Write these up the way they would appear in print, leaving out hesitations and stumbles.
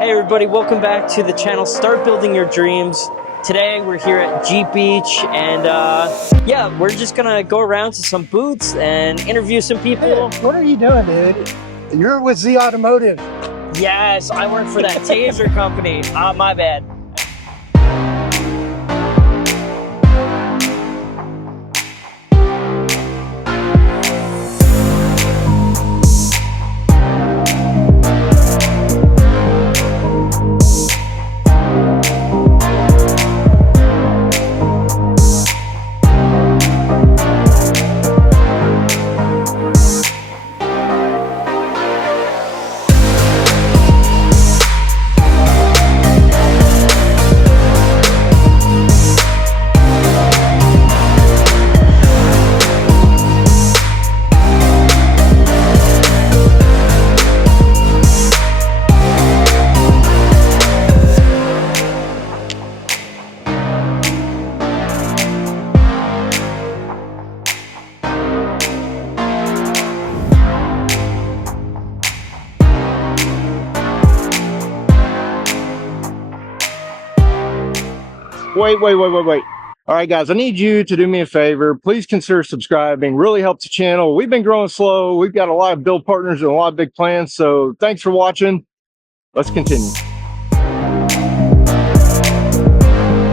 Hey everybody, welcome back to the channel Start Building Your Dreams. Today we're here at Jeep Beach and yeah, we're just gonna go around to some booths and interview some people. Hey, what are you doing, dude? You're with Z Automotive. Yes, I work for that Taser company. My bad. Wait. All right, guys, I need you to do me a favor. Please consider subscribing. Really helps the channel. We've been growing slow. We've got a lot of build partners and a lot of big plans. So thanks for watching. Let's continue.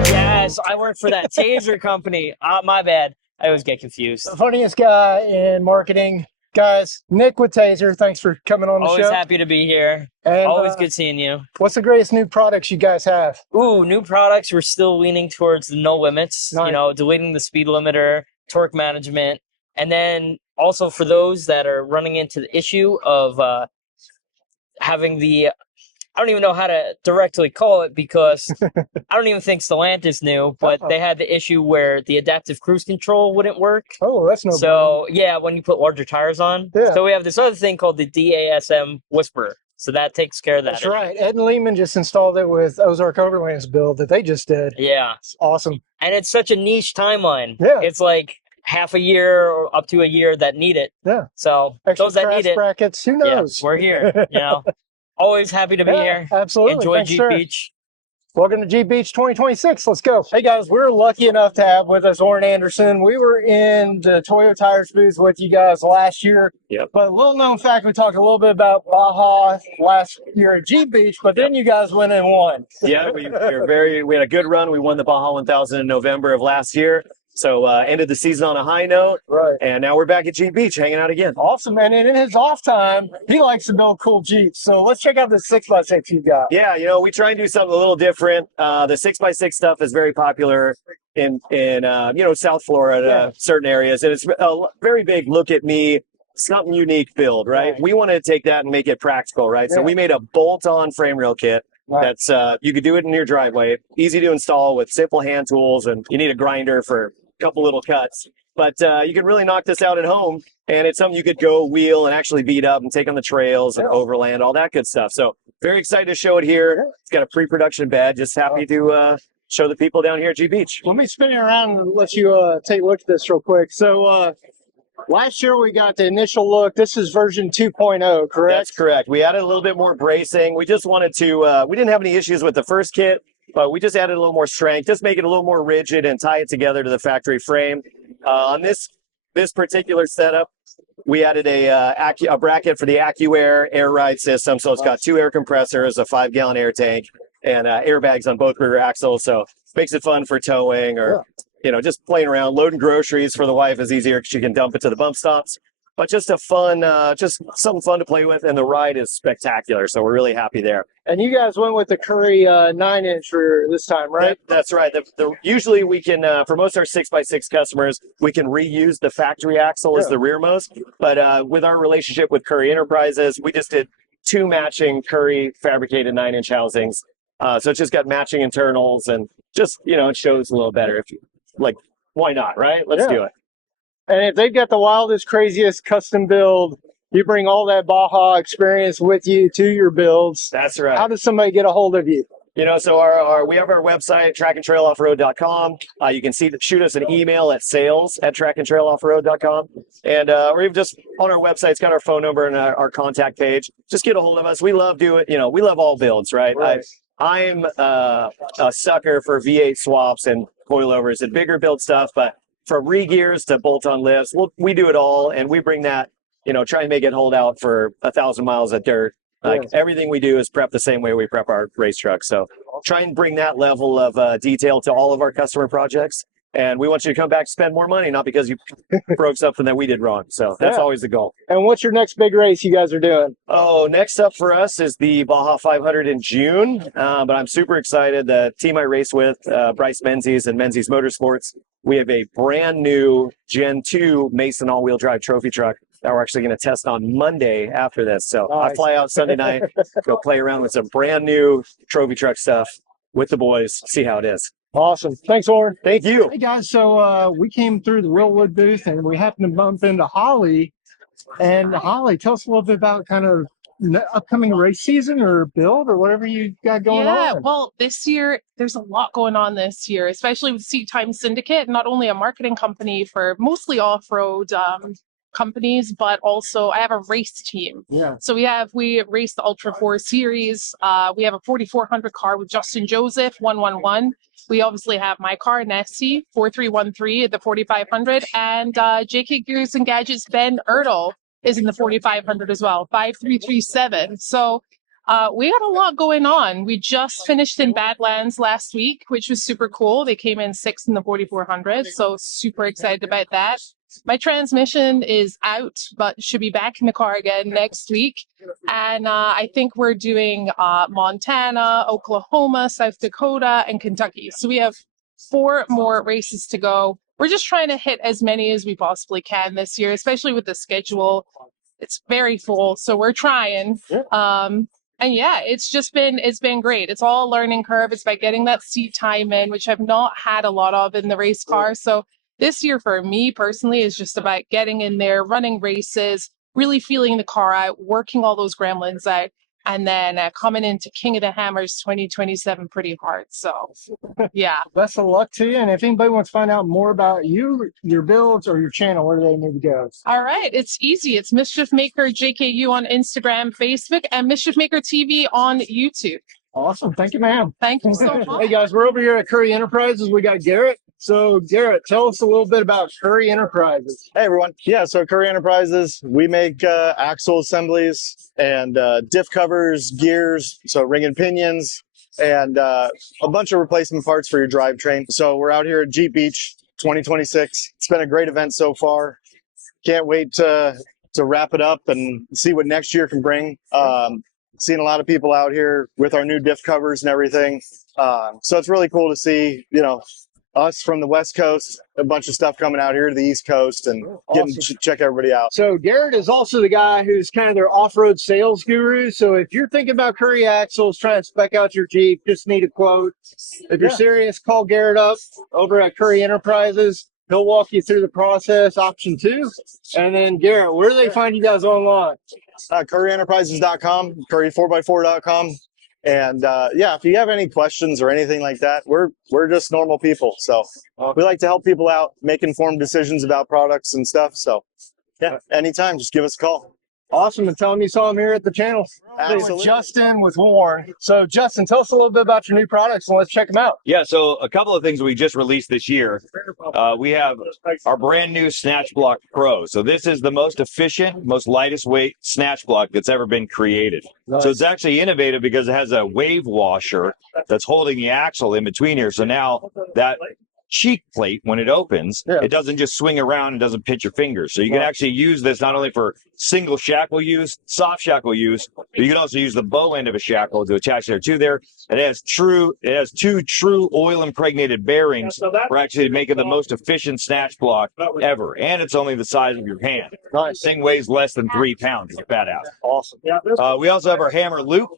Yes, I work for that Taser company. My bad. I always get confused. The funniest guy in marketing. Guys, Nick with Taser, thanks for coming on the show. Always happy to be here. And, always good seeing you. What's the greatest new products you guys have? Ooh, new products. We're still leaning towards the no limits, Nice. You know, deleting the speed limiter, torque management. And then also for those that are running into the issue of having the, I don't even know how to directly call it because I don't even think Stellantis knew, but they had the issue where the adaptive cruise control wouldn't work. Oh, that's no good. So, yeah, when you put larger tires on. Yeah. So we have this other thing called the DASM Whisperer. So that takes care of that. That's right. Ed and Lehman just installed it with Ozark Overland's build that they just did. Yeah. It's awesome. And it's such a niche timeline. Yeah. It's like half a year or up to a year that need it. Yeah. So Extra those that crash need it, brackets, who knows? yeah, we're here. You know, always happy to be here. Absolutely. Enjoy Thanks, Jeep sir. Beach. Welcome to Jeep Beach 2026. Let's go. Hey guys, we're lucky enough to have with us Oren Anderson. We were in the Toyo Tires booth with you guys last year. Yep. But a little known fact, we talked a little bit about Baja last year at Jeep Beach, but then you guys went and won. Yeah, we had a good run. We won the Baja 1000 in November of last year. So ended the season on a high note. Right. And now we're back at Jeep Beach hanging out again. Awesome, man. And in his off time, he likes to build cool Jeeps. So let's check out this 6x6 you got. Yeah, you know, we try and do something a little different. The 6x6 stuff is very popular in you know, South Florida, certain areas. And it's a very big look at me, something unique build, right? We wanted to take that and make it practical, right? So we made a bolt-on frame rail kit. That's you could do it in your driveway, easy to install with simple hand tools, and you need a grinder for couple little cuts, but you can really knock this out at home, and it's something you could go wheel and actually beat up and take on the trails and overland, all that good stuff. So very excited to show it here. It's got a pre-production bed. Just happy to show the people down here at Jeep Beach. Let me spin it around and let you take a look at this real quick. So last year we got the initial look. This is version 2.0, correct? That's correct. We added a little bit more bracing. We just wanted to, we didn't have any issues with the first kit, but we just added a little more strength, just make it a little more rigid and tie it together to the factory frame. On this particular setup, we added a bracket for the AccuAir air ride system. So it's got 2 air compressors, a 5-gallon air tank, and airbags on both rear axles. So makes it fun for towing or, you know, just playing around. Loading groceries for the wife is easier because she can dump it to the bump stops. But just a fun, just something fun to play with, and the ride is spectacular. So we're really happy there. And you guys went with the Curry 9-inch rear this time, right? That's right. Usually we can, for most of our 6x6 customers, we can reuse the factory axle as the rearmost. But with our relationship with Curry Enterprises, we just did 2 matching Curry fabricated 9-inch housings. So it's just got matching internals, and just, you know, it shows a little better. If you, like, why not, right? Let's do it. And if they've got the wildest, craziest custom build, you bring all that Baja experience with you to your builds. That's right. How does somebody get a hold of you? You know, so we have our website, trackandtrailoffroad.com. You can shoot us an email at sales@trackandtrailoffroad.com. And or even just on our website, it's got our phone number and our contact page. Just get a hold of us. We love doing, we love all builds, right? I'm a sucker for V8 swaps and coilovers and bigger build stuff, but from re-gears to bolt-on lifts, we do it all, and we bring that, try and make it hold out for 1,000 miles of dirt. Like everything we do is prep the same way we prep our race trucks. So try and bring that level of detail to all of our customer projects. And we want you to come back to spend more money, not because you broke something that we did wrong. So that's always the goal. And what's your next big race you guys are doing? Oh, next up for us is the Baja 500 in June. But I'm super excited. The team I race with, Bryce Menzies and Menzies Motorsports, we have a brand new Gen 2 Mason all-wheel drive trophy truck that we're actually going to test on Monday after this. So I fly out Sunday night, go play around with some brand new trophy truck stuff with the boys, see how it is. Awesome. Thanks, Oren. Thank you. Hey, guys. So we came through the Willwood booth, and we happened to bump into Hollie. And Hollie, tell us a little bit about kind of upcoming race season or build or whatever you got going on. Yeah, well, this year, there's a lot going on this year, especially with Seat Time Syndicate, not only a marketing company for mostly off-road companies, but also I have a race team. Yeah. So we race the Ultra 4 series. We have a 4400 car with Justin Joseph, 111. We obviously have my car, Nessie, 4313 at the 4500. And JK Gears and Gadgets, Ben Ertl is in the 4500 as well, 5337. So we got a lot going on. We just finished in Badlands last week, which was super cool. They came in 6th in the 4400. So super excited about that. My transmission is out, but should be back in the car again next week. And I think we're doing Montana, Oklahoma, South Dakota, and Kentucky. So we have 4 more races to go. We're just trying to hit as many as we possibly can this year, especially with the schedule. It's very full, so we're trying. And yeah, it's been great. It's all a learning curve. It's by getting that seat time in, which I've not had a lot of in the race car. So this year for me personally is just about getting in there, running races, really feeling the car out, working all those gremlins out, and then coming into King of the Hammers 2027 pretty hard. So yeah. Best of luck to you. And if anybody wants to find out more about you, your builds, or your channel, where do they need to go? All right. It's easy. It's Mischief Maker JKU on Instagram, Facebook, and Mischief Maker TV on YouTube. Awesome. Thank you, ma'am. Thank you so much. Hey, guys, we're over here at Curry Enterprises. We got Garrett. So, Garrett, tell us a little bit about Curry Enterprises. Hey, everyone. Yeah, so Curry Enterprises, we make axle assemblies and diff covers, gears, so ring and pinions, and a bunch of replacement parts for your drivetrain. So we're out here at Jeep Beach 2026. It's been a great event so far. Can't wait to wrap it up and see what next year can bring. Seeing a lot of people out here with our new diff covers and everything. So it's really cool to see, us from the West Coast, a bunch of stuff coming out here to the East Coast and getting to check everybody out. So Garrett is also the guy who's kind of their off-road sales guru. So if you're thinking about Curry axles, trying to spec out your Jeep, just need a quote. If you're serious, call Garrett up over at Curry Enterprises. He'll walk you through the process, option 2. And then Garrett, where do they find you guys online? CurryEnterprises.com, Curry4x4.com. And yeah, if you have any questions or anything like that, we're just normal people. So we like to help people out, make informed decisions about products and stuff. So yeah, anytime, just give us a call. Awesome. And tell them you saw him here at the channel. Absolutely. With Justin with Oren. So Justin, tell us a little bit about your new products and let's check them out. Yeah, so a couple of things we just released this year. We have our brand new Snatch Block Pro. So this is the most efficient, most lightest weight snatch block that's ever been created. Nice. So it's actually innovative because it has a wave washer that's holding the axle in between here. So now that cheek plate, when it opens, it doesn't just swing around and doesn't pinch your fingers. So you can actually use this not only for single shackle use, soft shackle use, but you can also use the bow end of a shackle to attach there too. It has 2 true oil impregnated bearings for actually making the most efficient snatch block ever. And it's only the size of your hand. Nice. Thing weighs less than 3 pounds. Get that out. Awesome. We also have our hammer loop.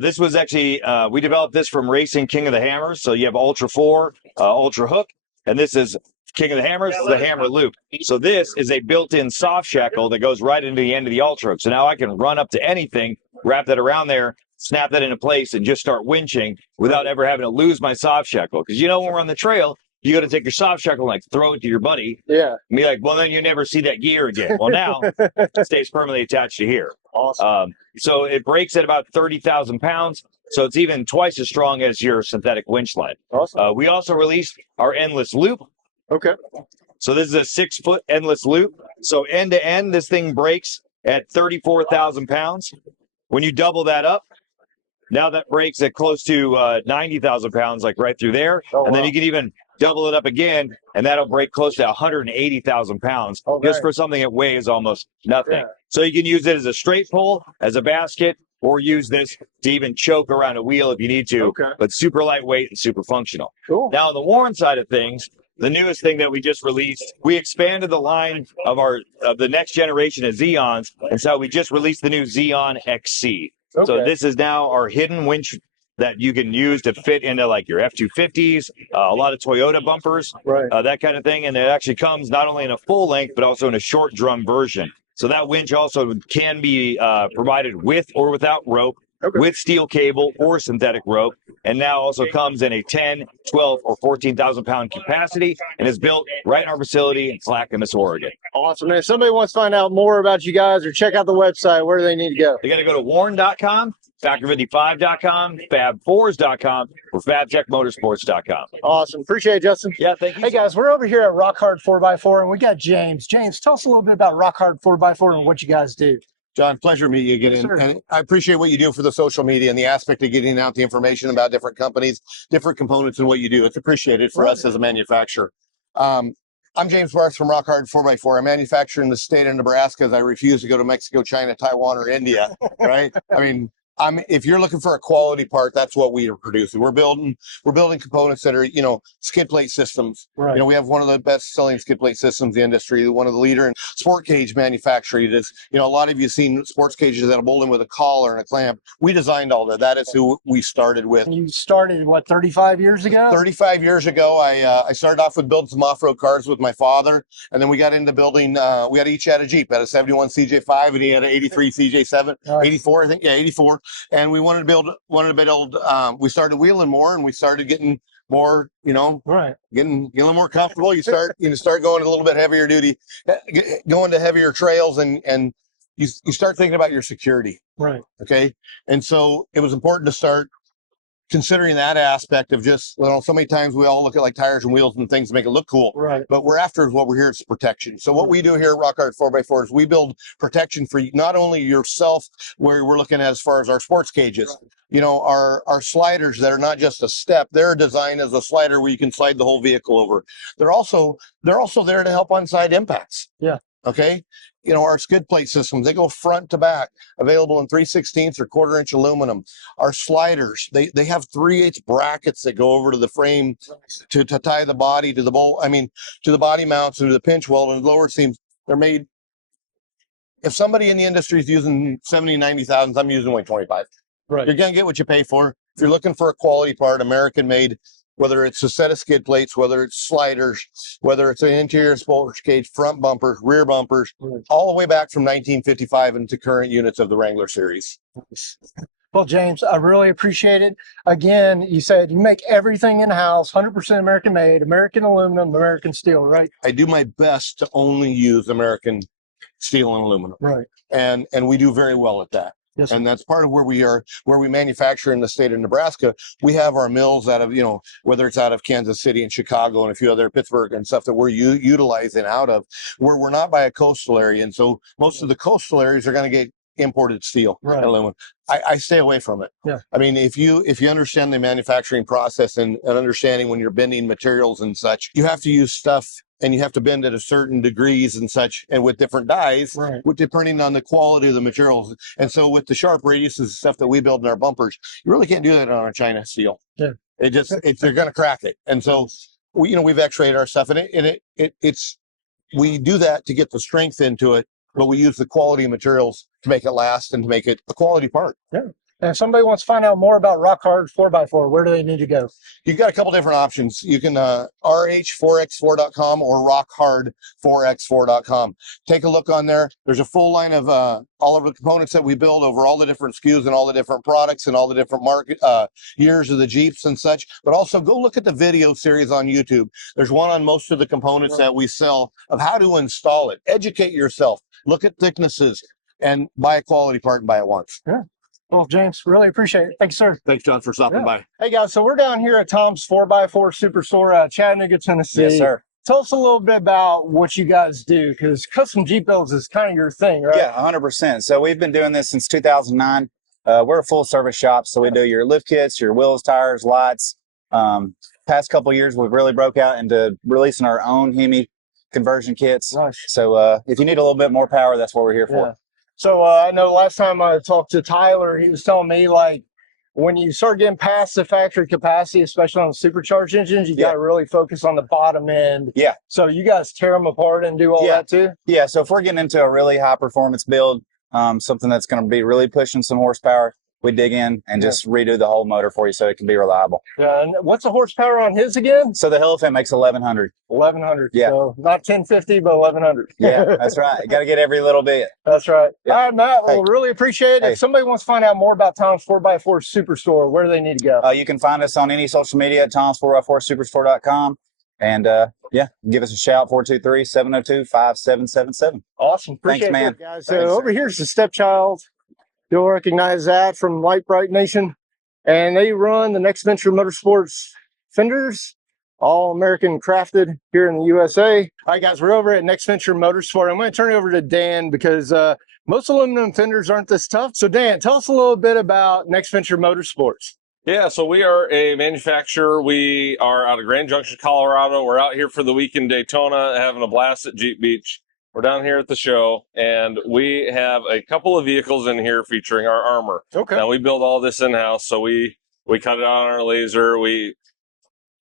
This was actually, we developed this from racing King of the Hammers. So you have Ultra 4, Ultra Hook, and this is King of the Hammers, the hammer loop. So this is a built-in soft shackle that goes right into the end of the Ultra. So now I can run up to anything, wrap that around there, snap that into place and just start winching without ever having to lose my soft shackle. Because when we're on the trail, you got to take your soft shackle and like throw it to your buddy. Yeah. And be like, well, then you never see that gear again. Well, now it stays permanently attached to here. Awesome. So it breaks at about 30,000 pounds. So it's even twice as strong as your synthetic winch sled. Awesome. We also released our endless loop. Okay. So this is a 6-foot endless loop. So end to end, this thing breaks at 34,000 pounds. When you double that up, now that breaks at close to 90,000 pounds, like right through there. And then you can even double it up again, and that'll break close to 180,000 pounds just for something that weighs almost nothing. Yeah. So you can use it as a straight pull, as a basket, or use this to even choke around a wheel if you need to. Okay. But super lightweight and super functional. Cool. Now on the Warren side of things, the newest thing that we just released, we expanded the line of the next generation of Xeons, and so we just released the new Xeon XC. Okay. So this is now our hidden winch that you can use to fit into like your F-250s, a lot of Toyota bumpers, Right. that kind of thing. And it actually comes not only in a full length, but also in a short drum version. So that winch also can be provided with or without rope, with steel cable or synthetic rope, and now also comes in a 10, 12, or 14,000 pound capacity, and is built right in our facility in Clackamas, Oregon. Awesome, man. If somebody wants to find out more about you guys or check out the website, where do they need to go? They got to go to warren.com, factor55.com, fab4s.com, or fabtechmotorsports.com. Awesome. Appreciate it, Justin. Yeah, thank you. Hey, guys, we're over here at Rock Hard 4x4, and we got James. James, tell us a little bit about Rock Hard 4x4 and what you guys do. John, pleasure to meet you again. Yes, sir. And I appreciate what you do for the social media and the aspect of getting out the information about different companies, different components, and what you do. It's appreciated for us as a manufacturer. I'm James Barth from Rock Hard 4x4. I manufacture in the state of Nebraska as I refuse to go to Mexico, China, Taiwan, or India, right? I mean, if you're looking for a quality part, that's what we are producing. We're building components that are, skid plate systems. Right. We have one of the best selling skid plate systems in the industry, one of the leader in sport cage manufacturing. It's, a lot of you have seen sports cages that are bolted with a collar and a clamp. We designed all that. That is who we started with. You started, 35 years ago? 35 years ago, I started off with building some off-road cars with my father, and then we got into building, we each had a Jeep, had a 71 CJ5, and he had an 83 CJ7, Nice. 84, I think, 84. And we wanted to build, we started wheeling more, and we started getting more, Right. getting a little more comfortable. You start going a little bit heavier duty, going to heavier trails, and you start thinking about your security. Right. Okay. And so it was important to start considering that aspect of just, so many times we all look at like tires and wheels and things to make it look cool. Right. But we're after what we're here is protection. So what we do here at Rock Hard 4x4 is we build protection for not only yourself, where we're looking at as far as our sports cages, our sliders that are not just a step, they're designed as a slider where you can slide the whole vehicle over. They're also there to help on side impacts. Yeah. Okay. Our skid plate systems, they go front to back, available in 3/16 or 1/4-inch aluminum. Our sliders, they have 3/8 brackets that go over to the frame to tie the body to the to the body mounts and to the pinch weld and the lower seams. They're made, if somebody in the industry is using 70, 90,000, I'm using like 25. Right. You're going to get what you pay for. If you're looking for a quality part, American made, whether it's a set of skid plates, whether it's sliders, whether it's an interior sports cage, front bumpers, rear bumpers, all the way back from 1955 into current units of the Wrangler series. Well, James, I really appreciate it. Again, you said you make everything in-house, 100% American made, American aluminum, American steel, right? I do my best to only use American steel and aluminum. Right. And we do very well at that. Yes, and that's part of where we manufacture in the state of Nebraska. We have our mills out of, whether it's out of Kansas City and Chicago and a few other, Pittsburgh and stuff, that we're utilizing out of, where we're not by a coastal area. And so most of the coastal areas are going to get imported steel and aluminum. I stay away from it. Yeah. I mean, if you understand the manufacturing process and understanding when you're bending materials and such, you have to use stuff and you have to bend at a certain degrees and such, and with different dies, depending on the quality of the materials. And so with the sharp radiuses and stuff that we build in our bumpers, you really can't do that on a China steel. Yeah. They're going to crack it. And so we've X-rayed our stuff, and we do that to get the strength into it, but we use the quality of materials to make it last and to make it a quality part. Yeah. And if somebody wants to find out more about Rock Hard 4x4, where do they need to go? You've got a couple different options. You can rh4x4.com or rockhard4x4.com. Take a look on there. There's a full line of all of the components that we build over all the different SKUs and all the different products and all the different market years of the Jeeps and such. But also go look at the video series on YouTube. There's one on most of the components that we sell of how to install it. Educate yourself. Look at thicknesses and buy a quality part and buy it once. Yeah. Well, James, really appreciate it. Thanks, sir. Thanks, John, for stopping by. Hey, guys, so we're down here at Tom's 4x4 Superstore, Chattanooga, Tennessee. Yes, sir. Tell us a little bit about what you guys do, because custom Jeep builds is kind of your thing, right? Yeah, 100%. So we've been doing this since 2009. We're a full service shop, so we do your lift kits, your wheels, tires, lights. Past couple of years, we've really broke out into releasing our own Hemi conversion kits. Nice. So if you need a little bit more power, that's what we're here for. Yeah. So I know last time I talked to Tyler, he was telling me, like, when you start getting past the factory capacity, especially on supercharged engines, you got to really focus on the bottom end. Yeah. So you guys tear them apart and do all that too? Yeah. So if we're getting into a really high performance build, something that's going to be really pushing some horsepower, we dig in and just redo the whole motor for you so it can be reliable. Yeah. And what's the horsepower on his again? So the Elephant makes 1100. 1100. Yeah. So not 1050, but 1100. Yeah, that's right. Got to get every little bit. That's right. Yeah. All right, Matt. Well, Hey. really appreciate it. Hey. If somebody wants to find out more about Tom's 4x4 Superstore, where do they need to go? You can find us on any social media at toms4x4superstore.com. And yeah, give us a shout, 423-702-5777. Awesome. Appreciate man. it, guys. So Thanks. over here's the stepchild. You'll recognize that from Light Bright Nation. And they run the Next Venture Motorsports fenders, all American crafted here in the USA. All right, guys, we're over at Next Venture Motorsport. I'm going to turn it over to Dan because most aluminum fenders aren't this tough. So Dan, tell us a little bit about Next Venture Motorsports. Yeah, so we are a manufacturer. We are out of Grand Junction, Colorado. We're out here for the week in Daytona, having a blast at Jeep Beach. We're down here at the show, and we have a couple of vehicles in here featuring our armor. Okay. Now, we build all this in-house, so we cut it out on our laser. We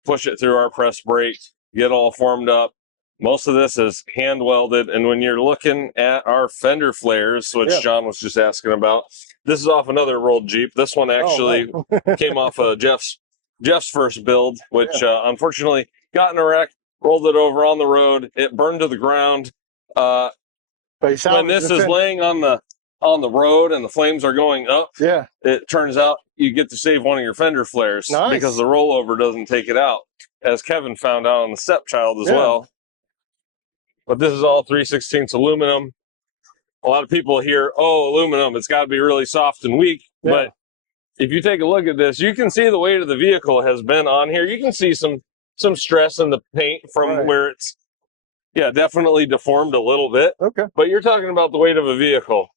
push it through our press brake, get all formed up. Most of this is hand-welded, and when you're looking at our fender flares, which John was just asking about, this is off another rolled Jeep. This one actually came off of Jeff's first build, which unfortunately got in a wreck, rolled it over on the road. It burned to the ground. When this is laying on the road and the flames are going up, it turns out you get to save one of your fender flares because the rollover doesn't take it out, as Kevin found out on the stepchild as well. But this is all 3/16 aluminum. A lot of people hear, oh, aluminum, it's got to be really soft and weak. But if you take a look at this, you can see the weight of the vehicle has been on here. You can see some stress in the paint from where it's definitely deformed a little bit. Okay. But you're talking about the weight of a vehicle.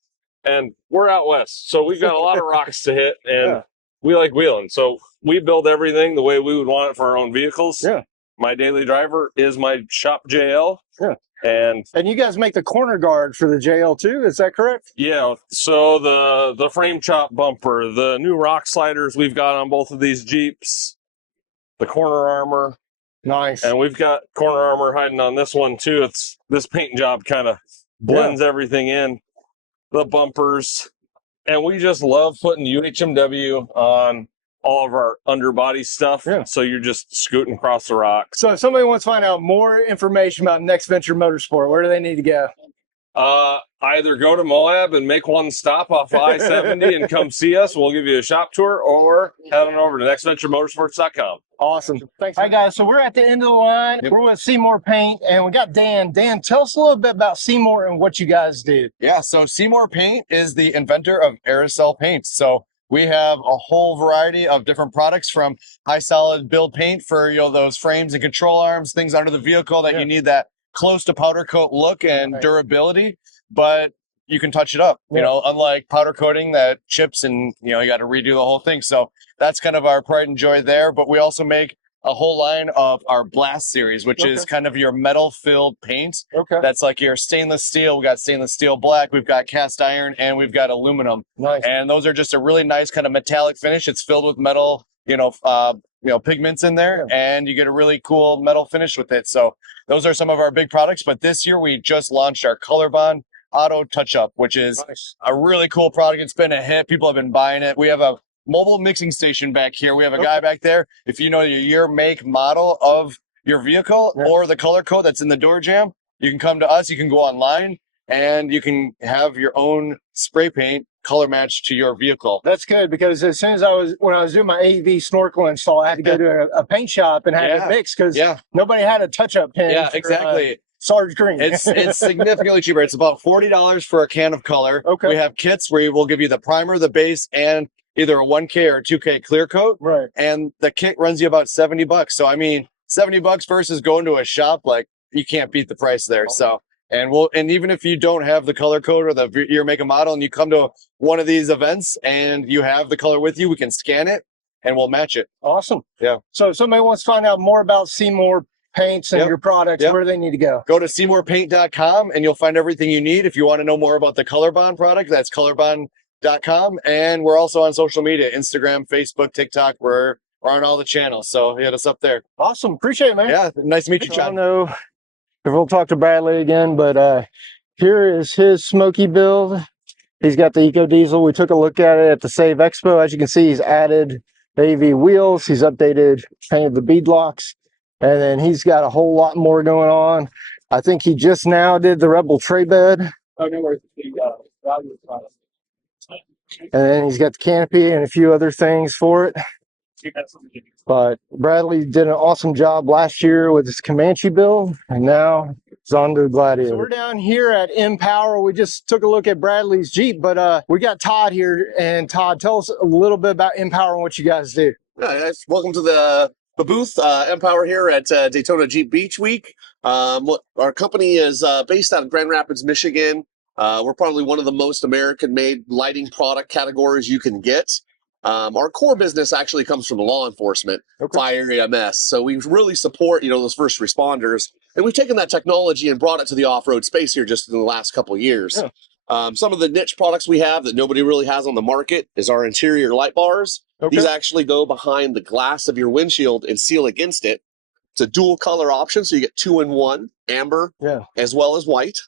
And we're out west, so we've got a lot of rocks to hit, and we like wheeling. So we build everything the way we would want it for our own vehicles. Yeah. My daily driver is my shop JL. Yeah. And you guys make the corner guard for the JL too, is that correct? Yeah. So the frame chop bumper, the new rock sliders we've got on both of these Jeeps, the corner armor. Nice. And we've got corner armor hiding on this one too. It's this paint job kind of blends everything in. The bumpers, and we just love putting UHMW on all of our underbody stuff. So you're just scooting across the rock. So if somebody wants to find out more information about Next Venture Motorsport, where do they need to go? Either go to Moab and make one stop off I-70 and come see us. We'll give you a shop tour, or head on over to nextventuremotorsports.com. Awesome. Thanks. All right, guys. So we're at the end of the line. We're with Seymour Paint, and we got Dan. Dan, tell us a little bit about Seymour and what you guys do. Yeah, so Seymour Paint is the inventor of aerosol paints. So we have a whole variety of different products, from high solid build paint for those frames and control arms, things under the vehicle that you need that close to powder coat look and durability, but you can touch it up, unlike powder coating that chips and, you got to redo the whole thing. So that's kind of our pride and joy there. But we also make a whole line of our Blast series, which is kind of your metal filled paint. That's like your stainless steel. We got stainless steel black, we've got cast iron, and we've got aluminum. And those are just a really nice kind of metallic finish. It's filled with metal, pigments in there, and you get a really cool metal finish with it. So those are some of our big products. But this year we just launched our Color Bond Auto Touch-Up, which is a really cool product. It's been a hit. People have been buying it. We have a mobile mixing station back here. We have a guy back there. If you know your year, make, model of your vehicle or the color code that's in the door jamb, you can come to us. You can go online and you can have your own spray paint color match to your vehicle. That's good, because as soon as when I was doing my AV snorkel install, I had to go to a paint shop and have it mixed because nobody had a touch-up pen. Yeah, for, exactly. Sarge Green. It's significantly cheaper. It's about $40 for a can of color. Okay. We have kits where we'll give you the primer, the base, and either a 1K or a 2K clear coat. Right. And the kit runs you about $70. So I mean, $70 versus going to a shop, like, you can't beat the price there. So, and even if you don't have the color code or the year, make, and model, and you come to one of these events and you have the color with you, we can scan it and we'll match it. Awesome. Yeah. So if somebody wants to find out more about Seymour Paints and your products, where do they need to go? Go to SeymourPaint.com and you'll find everything you need. If you want to know more about the ColorBond product, that's ColorBond.com. And we're also on social media, Instagram, Facebook, TikTok. We're on all the channels. So hit us up there. Awesome. Appreciate it, man. Yeah. Nice to meet you, John. I don't know if we'll talk to Bradley again, but here is his smoky build. He's got the Eco Diesel. We took a look at it at the Save Expo. As you can see, he's added AV wheels. He's updated, painted the bead locks. And then he's got a whole lot more going on. I think he just now did the Rebel tray bed. And then he's got the canopy and a few other things for it. But Bradley did an awesome job last year with his Comanche build, and now it's on to the Gladiator. So we're down here at Empower. We just took a look at Bradley's Jeep, but we got Todd here. And Todd, tell us a little bit about Empower and what you guys do. Welcome to the booth, Empower here at Daytona Jeep Beach Week. Our company is based out of Grand Rapids, Michigan. We're probably one of the most American-made lighting product categories you can get. Our core business actually comes from law enforcement, fire, EMS. So we really support, those first responders. And we've taken that technology and brought it to the off-road space here just in the last couple of years. Yeah. Some of the niche products we have that nobody really has on the market is our interior light bars. These actually go behind the glass of your windshield and seal against it. It's a dual color option, so you get 2-in-1, amber as well as white.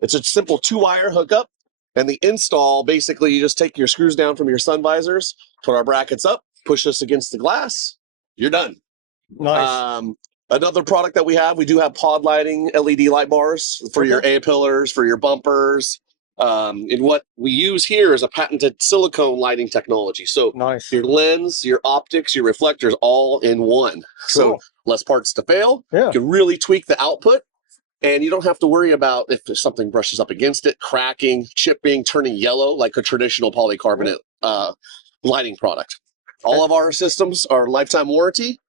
It's a simple 2-wire hookup. And the install, basically, you just take your screws down from your sun visors, put our brackets up, push this against the glass, you're done. Nice. Another product that we do have pod lighting LED light bars for your A-pillars, for your bumpers. And what we use here is a patented silicone lighting technology. So your lens, your optics, your reflectors, all in one. So less parts to fail. You can really tweak the output. And you don't have to worry about if something brushes up against it, cracking, chipping, turning yellow like a traditional polycarbonate lighting product. All of our systems are lifetime warranty.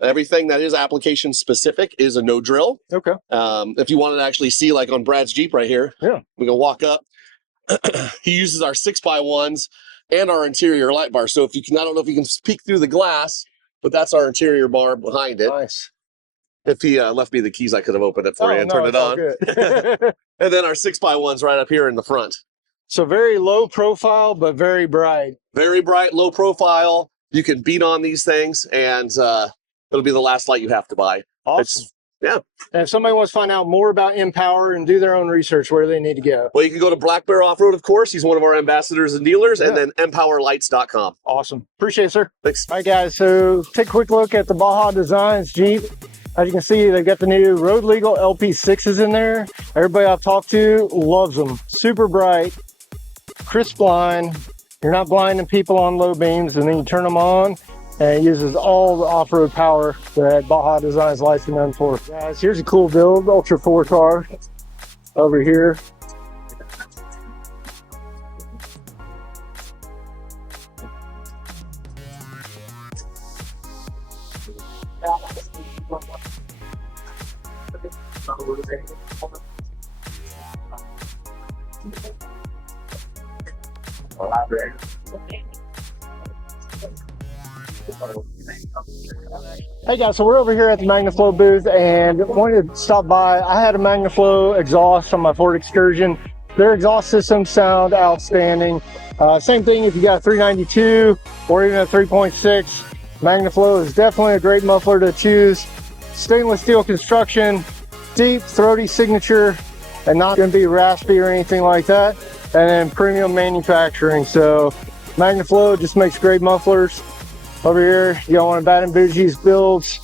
Everything that is application specific is a no drill. If you wanted to actually see, like on Brad's Jeep right here, we can walk up. He uses our 6x1s and our interior light bar. So if you can, I don't know if you can peek through the glass, but that's our interior bar behind it. Nice. If he left me the keys, I could have opened it for you and turned it on. And then our 6x1s right up here in the front. So very low profile, but very bright. Very bright, low profile. You can beat on these things, and it'll be the last light you have to buy. Awesome. And if somebody wants to find out more about Empower and do their own research, where do they need to go? Well, you can go to Black Bear Off-Road, of course. He's one of our ambassadors and dealers, and then empowerlights.com. Awesome. Appreciate it, sir. Thanks. All right, guys. So take a quick look at the Baja Designs Jeep. As you can see, they've got the new road legal LP6s in there. Everybody I've talked to loves them. Super bright, crisp line. You're not blinding people on low beams, and then you turn them on, and it uses all the off-road power that Baja Designs lights are known for. Guys, here's a cool build, Ultra 4 car over here. Hey guys, so we're over here at the MagnaFlow booth and wanted to stop by. I had a MagnaFlow exhaust on my Ford Excursion. Their exhaust systems sound outstanding. Same thing if you got a 392 or even a 3.6. MagnaFlow is definitely a great muffler to choose. Stainless steel construction, deep throaty signature, and not going to be raspy or anything like that. And then premium manufacturing. So MagnaFlow just makes great mufflers. Over here, you got one of Bad and Bougie's builds.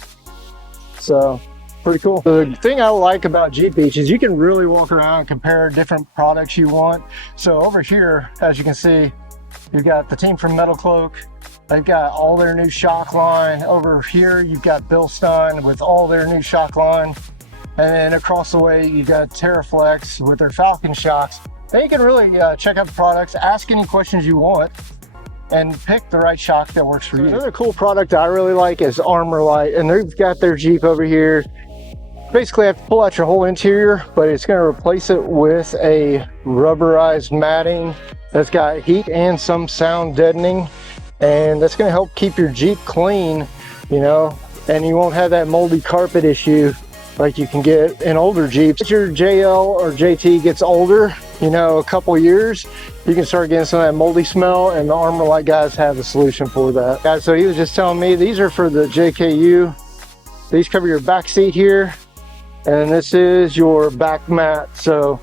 So pretty cool. The thing I like about Jeep Beach is you can really walk around and compare different products you want. So over here, as you can see, you've got the team from Metal Cloak. They've got all their new shock line. Over here, you've got Bilstein with all their new shock line. And then across the way, you've got TerraFlex with their Falcon shocks. Then you can really check out the products, ask any questions you want, and pick the right shock that works for you. Another cool product I really like is ArmorLite, and they've got their Jeep over here. Basically, I have to pull out your whole interior, but it's going to replace it with a rubberized matting that's got heat and some sound deadening, and that's going to help keep your Jeep clean, you know, and you won't have that moldy carpet issue like you can get in older Jeeps. As your JL or JT gets older, you know, a couple years, you can start getting some of that moldy smell, and the ArmorLite guys have a solution for that. Guys, so he was just telling me these are for the JKU. These cover your back seat here, and this is your back mat. So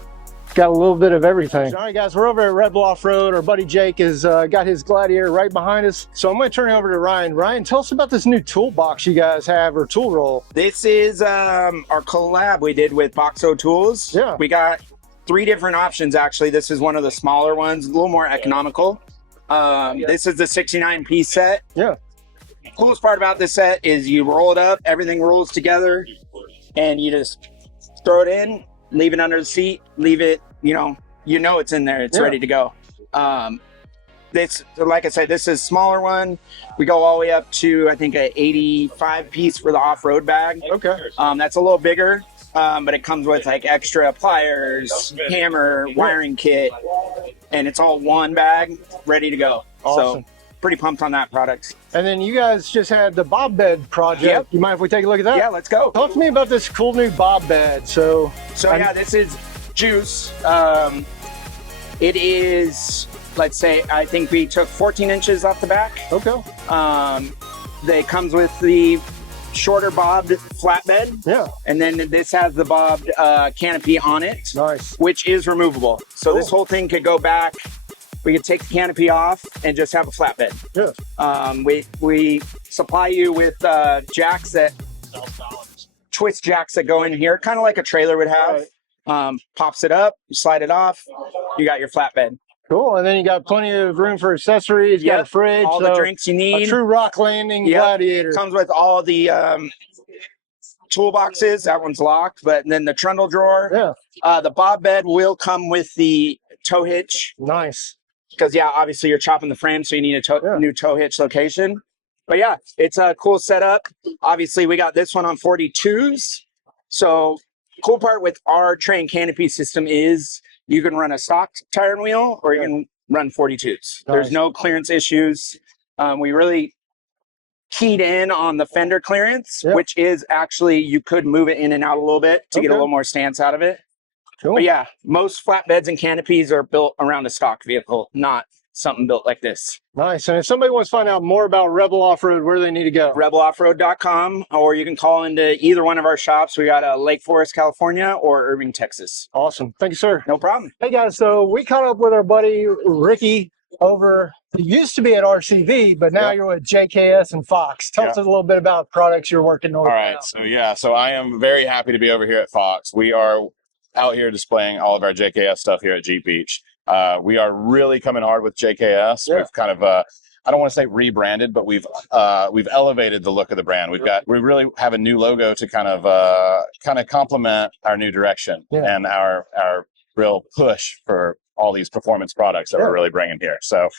got a little bit of everything. All right, guys, we're over at Red Bull Off-Road. Our buddy Jake has got his Gladiator right behind us. So I'm going to turn it over to Ryan. Ryan, tell us about this new toolbox you guys have, or tool roll. This is our collab we did with Boxo Tools. Yeah. We got 3 different options, actually. This is one of the smaller ones, a little more economical. This is the 69-piece set. Yeah. Coolest part about this set is you roll it up, everything rolls together, and you just throw it in, leave it under the seat, leave it, you know it's in there, it's ready to go. This, like I said, this is a smaller one. We go all the way up to, I think, an 85-piece for the off-road bag. Okay. That's a little bigger, but it comes with like extra pliers, hammer, wiring kit, and it's all one bag, ready to go. Awesome. So pretty pumped on that product. And then you guys just had the Bob bed project. Yep. You mind if we take a look at that? Yeah, let's go. Talk to me about this cool new Bob bed. So yeah, this is Juice. It is, let's say, I think we took 14 inches off the back. Okay. It comes with the shorter bobbed flatbed. Yeah. And then this has the bobbed canopy on it. Nice. Which is removable. So this whole thing could go back. We could take the canopy off and just have a flatbed. Yeah. We supply you with jacks twist jacks that go in here, kind of like a trailer would have. Pops it up, you slide it off, you got your flatbed. Cool. And then you got plenty of room for accessories. You got a fridge, all the drinks you need. A true rock landing Gladiator. Comes with all the toolboxes. That one's locked, but then the trundle drawer. Yeah. The Bob bed will come with the tow hitch. Nice. Because obviously you're chopping the frame, so you need a new tow hitch location. But yeah, it's a cool setup. Obviously, we got this one on 42s. So cool part with our Train Canopy system is you can run a stock tire and wheel, or you can run 42s. Nice. There's no clearance issues. We really keyed in on the fender clearance, which is actually, you could move it in and out a little bit to get a little more stance out of it. Cool. But yeah, most flatbeds and canopies are built around a stock vehicle, not something built like this. Nice. And if somebody wants to find out more about Rebel Off-Road, where do they need to go? RebelOffroad.com, or you can call into either one of our shops. We got Lake Forest, California, or Irving, Texas. Awesome. Thank you, sir. No problem. Hey, guys. So we caught up with our buddy Ricky over, you used to be at RCV, but now you're with JKS and Fox. Tell us a little bit about products you're working on. All right. Now. So I am very happy to be over here at Fox. We are out here displaying all of our JKS stuff here at Jeep Beach. We are really coming hard with JKS. Yeah. We've kind of, I don't want to say rebranded, but we've elevated the look of the brand. We really have a new logo to kind of complement our new direction and our real push for all these performance products that we're really bringing here. So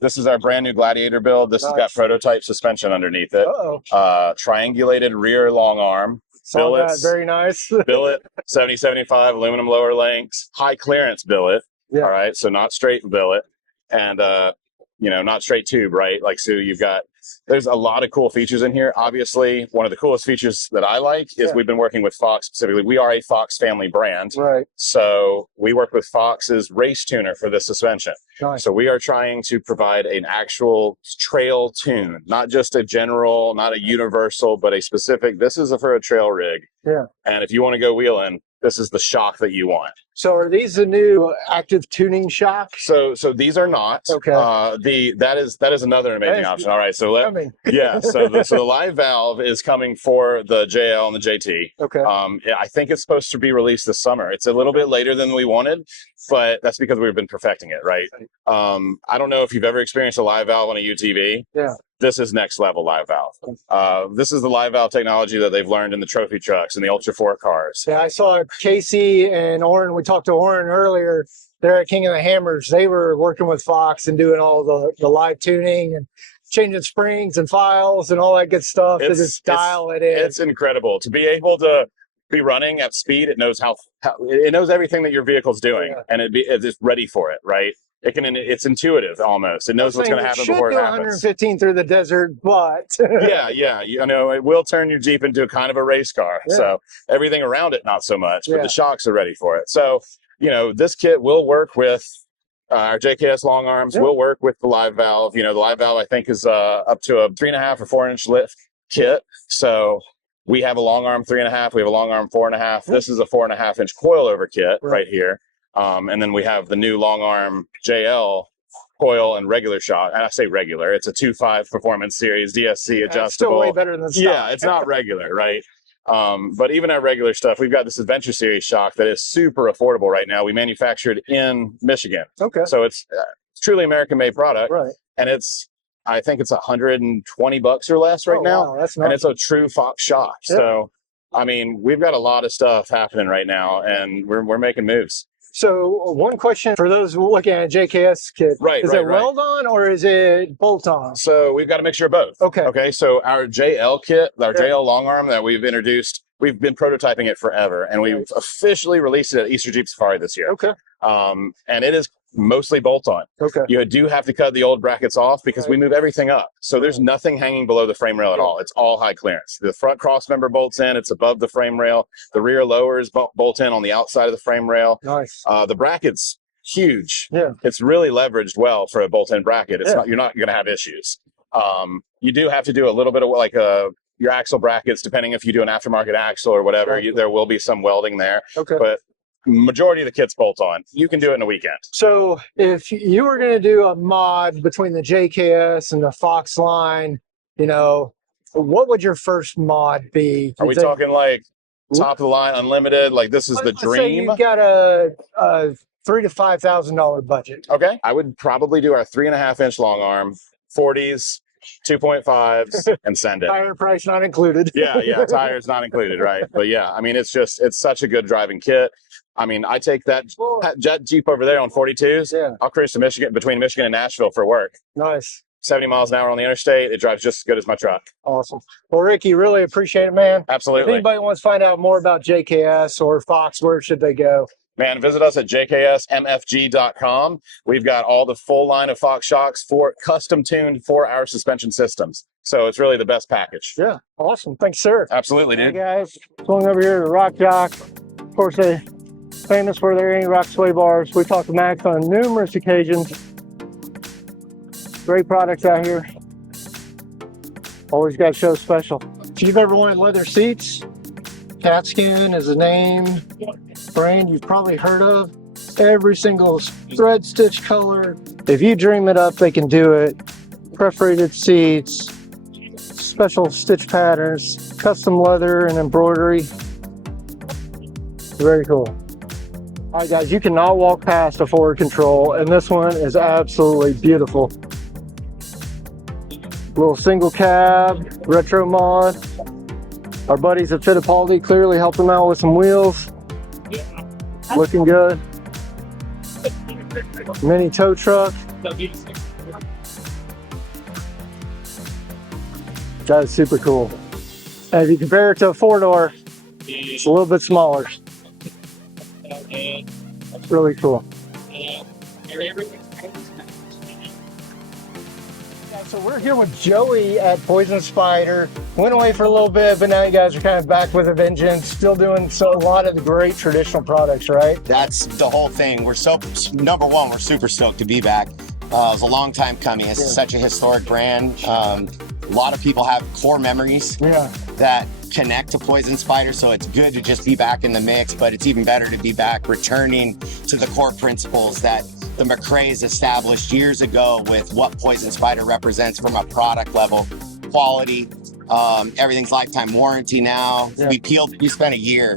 this is our brand new Gladiator build. This has got prototype suspension underneath it. Triangulated rear long arm. Billet, very nice. Billet 7075 aluminum lower links, high clearance billet. All right, so not straight billet, and not straight tube, right? Like, so there's a lot of cool features in here. Obviously, one of the coolest features that I like is we've been working with Fox specifically. We are a Fox family brand, right? So we work with Fox's race tuner for the suspension. Nice. So we are trying to provide an actual trail tune, not just a general, not a universal, but a specific. This is for a trail rig. Yeah. And if you want to go wheeling, this is the shock that you want. So are these the new active tuning shocks? So these are not. Okay. That is another amazing option. All right. So Yeah. So the live valve is coming for the JL and the JT. Okay. I think it's supposed to be released this summer. It's a little bit later than we wanted, but that's because we've been perfecting it, right? I don't know if you've ever experienced a live valve on a UTV. Yeah. This is next level live valve. This is the live valve technology that they've learned in the trophy trucks and the Ultra 4 cars. Yeah, I saw Casey and Oren. We talked to Oren earlier. They're at King of the Hammers. They were working with Fox and doing all the live tuning and changing springs and files and all that good stuff to just dial it in. It's incredible to be able to be running at speed. It knows how it knows everything that your vehicle's doing, and it's ready for it, right? It's intuitive almost. It knows what's going to happen before it happens. 115 through the desert, but yeah, you know, it will turn your Jeep into a kind of a race car. Yeah. So everything around it, not so much, but the shocks are ready for it. So, you know, this kit will work with our JKS long arms. Will work with the live valve. You know, the live valve I think is up to a 3.5 or 4 inch lift kit. So we have a long arm 3.5. We have a long arm 4.5. This is a 4.5 inch coilover kit right here. And then we have the new long arm JL coil and regular shock. And I say regular, it's a 2.5 performance series, DSC adjustable. It's still way better than stock. Yeah, it's not regular, right? But even our regular stuff, we've got this Adventure Series shock that is super affordable right now. We manufactured in Michigan. Okay. So it's truly American made product. Right. And I think it's $120 or less right now. Wow, that's nice. And it's a true Fox shock. Yeah. So, I mean, we've got a lot of stuff happening right now and we're making moves. So one question for those looking at a JKS kit. Right, is it weld on or is it bolt on? So we've got a mixture of both. Okay. Okay. So our JL kit, our JL long arm that we've introduced, we've been prototyping it forever, and we've officially released it at Easter Jeep Safari this year. Okay. And it is mostly bolt on. Okay. You do have to cut the old brackets off because we move everything up. So there's nothing hanging below the frame rail at all. It's all high clearance. The front cross member bolts in, it's above the frame rail. The rear lowers bolt in on the outside of the frame rail. Nice. The bracket's huge. Yeah. It's really leveraged well for a bolt-in bracket. It's not, you're not going to have issues. You do have to do a little bit of like your axle brackets, depending if you do an aftermarket axle or whatever, there will be some welding there. Okay. But majority of the kit's bolt on. You can do it in a weekend. So if you were going to do a mod between the JKS and the Fox line, you know, what would your first mod be? Are we talking like top of the line, unlimited? Like this is the Let's say dream? you've got a $3,000 to $5,000 budget. Okay. I would probably do our 3.5 inch long arm, 40s, 2.5s, and send it. Tire price not included. Yeah, tires not included, right? But yeah, I mean, it's such a good driving kit. I mean, I take that jet Jeep over there on 42s. Yeah. I'll cruise to between Michigan and Nashville for work. Nice. 70 miles an hour on the interstate. It drives just as good as my truck. Awesome. Well, Ricky, really appreciate it, man. Absolutely. If anybody wants to find out more about JKS or Fox, where should they go? Man, visit us at jksmfg.com. We've got all the full line of Fox shocks custom tuned for our suspension systems. So it's really the best package. Yeah. Awesome. Thanks, sir. Absolutely, dude. Hey, guys. Swung over here to Rock Jock. Of course, they're famous for their rock sway bars. We've talked to Max on numerous occasions. Great products out here. Always got to show special. If you've ever wanted leather seats, CatsKin is a name, brand you've probably heard of. Every single thread stitch color. If you dream it up, they can do it. Perforated seats, special stitch patterns, custom leather and embroidery. Very cool. All right, guys, you cannot walk past a forward control, and this one is absolutely beautiful. Little single cab, retro mod. Our buddies at Fittipaldi clearly helped them out with some wheels. Looking good. Mini tow truck. That is super cool. And if you compare it to a four-door, it's a little bit smaller. That's really cool. So we're here with Joey at Poison Spider. Went away for a little bit, but now you guys are kind of back with a vengeance, still doing a lot of the great traditional products, right? That's the whole thing. We're number one, we're super stoked to be back. It was a long time coming. It's such a historic brand. A lot of people have core memories. Yeah. that connect to Poison Spider. So it's good to just be back in the mix, but it's even better to be back returning to the core principles that the McRae's established years ago with what Poison Spider represents from a product level, quality, everything's lifetime warranty now. We spent a year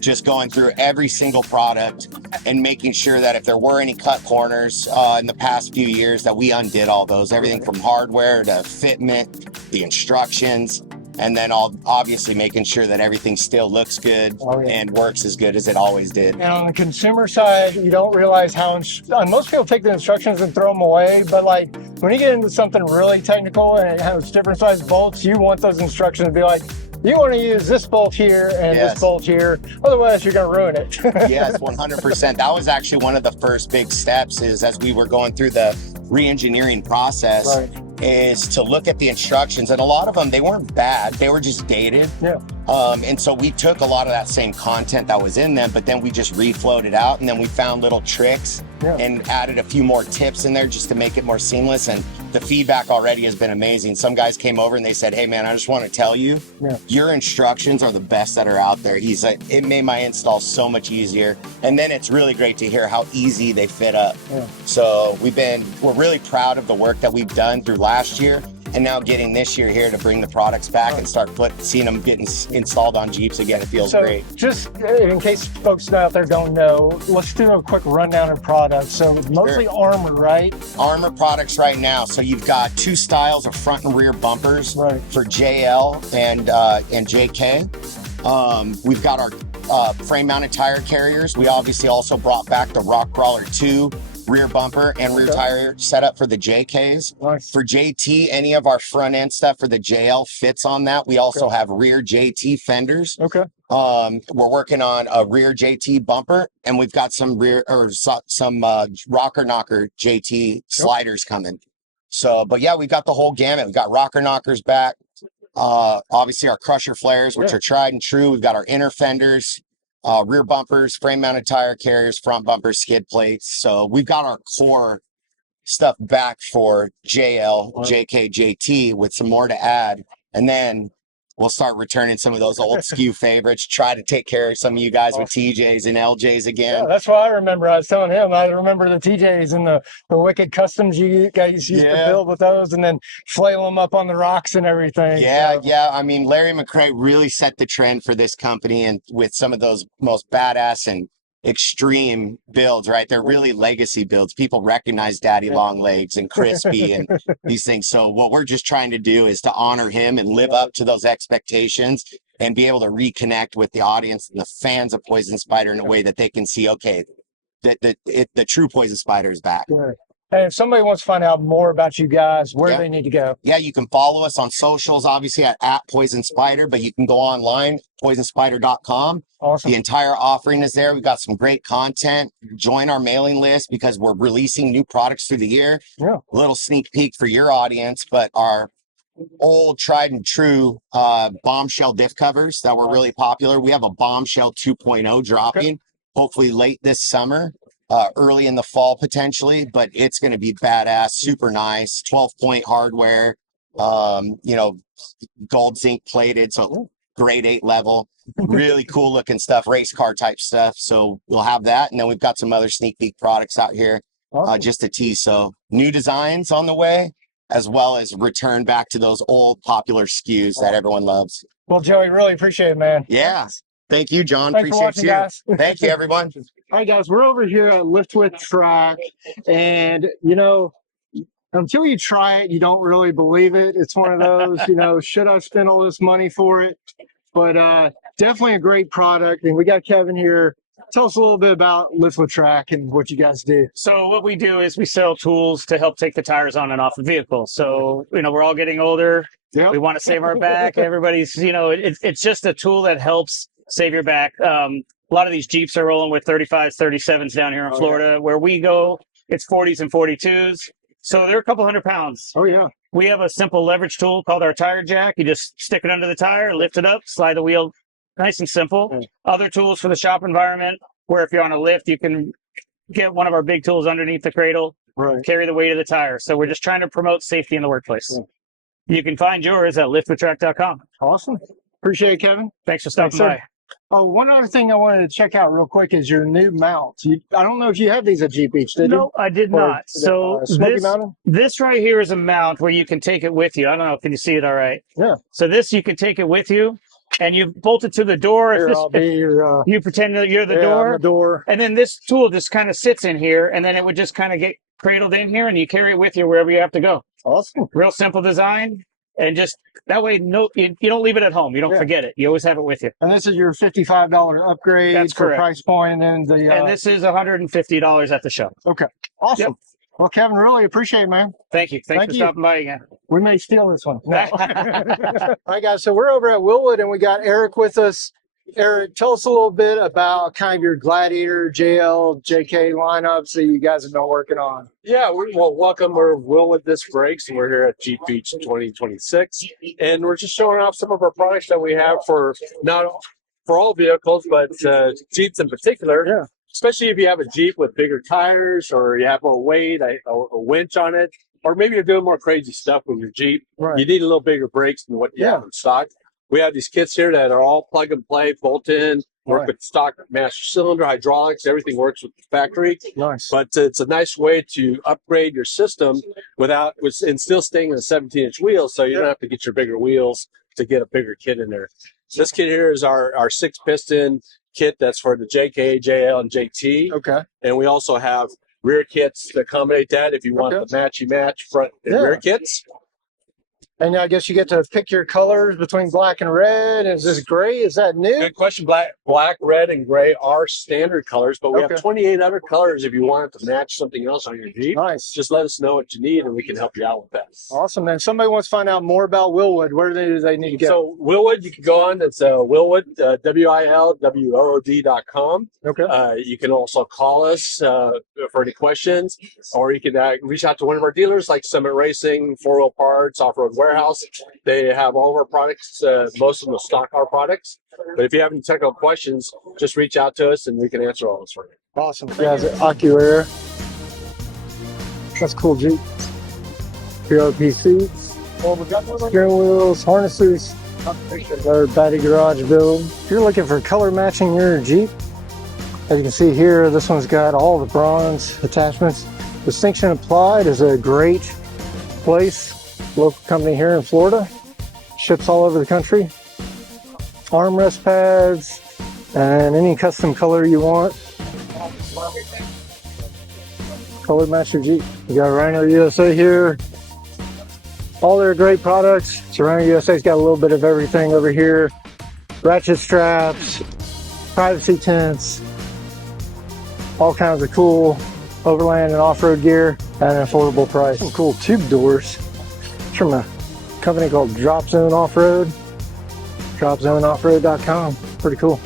just going through every single product and making sure that if there were any cut corners in the past few years, that we undid all those, everything from hardware to fitment, the instructions, and then obviously making sure that everything still looks good and works as good as it always did. And on the consumer side, you don't realize how most people take the instructions and throw them away, but like when you get into something really technical and it has different size bolts, you want those instructions to be like, you want to use this bolt here and this bolt here, otherwise you're going to ruin it. Yes, 100%. That was actually one of the first big steps, is as we were going through the re-engineering process, is to look at the instructions. And a lot of them, they weren't bad, they were just dated. And so we took a lot of that same content that was in them, but then we just reflowed it out, and then we found little tricks and added a few more tips in there just to make it more seamless. And the feedback already has been amazing. Some guys came over and they said, hey man, I just want to tell you, your instructions are the best that are out there. He's like, it made my install so much easier. And then it's really great to hear how easy they fit up. So we're really proud of the work that we've done through last year, and now getting this year here to bring the products back and start seeing them getting installed on Jeeps again. It feels great. Just in case folks out there don't know, let's do a quick rundown of products. So mostly Armor, right? Armor products right now. So you've got two styles of front and rear bumpers for JL and JK. We've got our frame mounted tire carriers. We obviously also brought back the Rock Crawler 2 rear bumper and rear tire setup for the JKs. For JT, any of our front end stuff for the JL fits on that. We also have rear JT fenders. We're working on a rear JT bumper, and we've got some rocker knocker JT sliders coming. So, but yeah, we've got the whole gamut. We've got rocker knockers back. Obviously our crusher flares, which are tried and true. We've got our inner fenders, rear bumpers, frame mounted tire carriers, front bumpers, skid plates. So we've got our core stuff back for JL, JK, JT with some more to add. And then we'll start returning some of those old SKU favorites, try to take care of some of you guys with TJs and LJs again. Yeah, that's what I remember. I was telling him, I remember the TJs and the Wicked Customs you guys used to build with those and then flail them up on the rocks and everything. Yeah. I mean, Larry McRae really set the trend for this company, and with some of those most badass and extreme builds, right? They're really legacy builds. People recognize Daddy Long Legs and Crispy and these things. So what we're just trying to do is to honor him and live up to those expectations and be able to reconnect with the audience and the fans of Poison Spider in a way that they can see, okay, the true Poison Spider is back. And if somebody wants to find out more about you guys, where do they need to go? Yeah, you can follow us on socials, obviously at Poison Spider, but you can go online, poisonspider.com. Awesome. The entire offering is there. We've got some great content. Join our mailing list because we're releasing new products through the year. A little sneak peek for your audience, but our old tried and true bombshell diff covers that were really popular. We have a bombshell 2.0 dropping, hopefully late this summer. Early in the fall potentially, but it's going to be badass, super nice, 12-point hardware, gold zinc plated, so grade 8 level, really cool looking stuff, race car type stuff. So we'll have that, and then we've got some other sneak peek products out here just to tease. So new designs on the way, as well as return back to those old popular SKUs that everyone loves. Well, Joey, really appreciate it, man. Yeah. Thank you, John. Thanks for watching, guys. Thank you, everyone. All right, guys, we're over here at Lift With Track, and until you try it, you don't really believe it. It's one of those, should I spend all this money for it? But definitely a great product. And we got Kevin here. Tell us a little bit about Lift With Track and what you guys do. So what we do is we sell tools to help take the tires on and off a vehicle. So, we're all getting older. We want to save our back. Everybody's, it's just a tool that helps save your back. A lot of these Jeeps are rolling with 35s, 37s down here in Florida. Where we go, it's 40s and 42s. So they're a couple 100 pounds. We have a simple leverage tool called our tire jack. You just stick it under the tire, lift it up, slide the wheel, nice and simple. Other tools for the shop environment, where if you're on a lift, you can get one of our big tools underneath the cradle, carry the weight of the tire. So we're just trying to promote safety in the workplace. You can find yours at liftwithtrack.com. Awesome. Appreciate it, Kevin. Thanks for stopping sir. by. Oh, one other thing I wanted to check out real quick is your new mount. I don't know if you have these at Jeep Beach, did you? No, I did Or, not. So Smoky Mountain? this right here is a mount where you can take it with you. I don't know. Can you see it all right? Yeah. So this, you can take it with you, and you bolt it to the door. Here, I'll be your, you pretend that you're the I'm the door. And then this tool just kind of sits in here, and then it would just kind of get cradled in here, and you carry it with you wherever you have to go. Awesome. Real simple design. And just that way, you don't leave it at home. You don't forget it. You always have it with you. And this is your $55 upgrade. That's for correct. Price point, and and this is $150 at the show. Okay, awesome. Yep. Well, Kevin, really appreciate it, man. Thank you. Thanks for stopping by again. We may steal this one. No. All right, guys. So we're over at Willwood, and we got Eric with us. Eric, tell us a little bit about kind of your Gladiator, JL, JK lineups that you guys have been working on. Yeah, welcome. We're Willwood Disc Brakes, and we're here at Jeep Beach 2026, and we're just showing off some of our products that we have for not for all vehicles, but Jeeps in particular. Yeah. Especially if you have a Jeep with bigger tires, or you have more weight, a winch on it, or maybe you're doing more crazy stuff with your Jeep. Right. You need a little bigger brakes than what you have in stock. We have these kits here that are all plug and play, bolt in, work with stock master cylinder, hydraulics, everything works with the factory. Nice. But it's a nice way to upgrade your system and still staying in a 17-inch wheel, so you don't have to get your bigger wheels to get a bigger kit in there. This kit here is our 6-piston kit that's for the JK, JL, and JT. Okay. And we also have rear kits to accommodate that if you want the matchy-match front and rear kits. And I guess you get to pick your colors between black and red. Is this gray? Is that new? Good question. Black, red, and gray are standard colors, but we have 28 other colors if you want it to match something else on your Jeep. Nice. Just let us know what you need, and we can help you out with that. Awesome. And somebody wants to find out more about Willwood. Where do they need to go? So Willwood, you can go on. It's Willwood, WILWOOD.com. Okay. You can also call us for any questions, or you can reach out to one of our dealers like Summit Racing, 4 Wheel Parts, Off-Road Warehouse. They have all of our products. Most of them will stock our products. But if you have any technical questions, just reach out to us and we can answer all those for you. Awesome. You guys at AccuairAir. That's cool, Jeep. PRP seats, steering wheels, harnesses, our batty garage build. If you're looking for color matching your Jeep, as you can see here, this one's got all the bronze attachments. DistinctionApplied is a great place. Local company here in Florida, ships all over the country. Armrest pads and any custom color you want. Color match your Jeep. You got Rhino USA here. All their great products. So Rhino USA's got a little bit of everything over here. Ratchet straps, privacy tents, all kinds of cool overland and off-road gear at an affordable price. Some cool tube doors from a company called Drop Zone Off-Road. DropZoneOffroad.com. Pretty cool.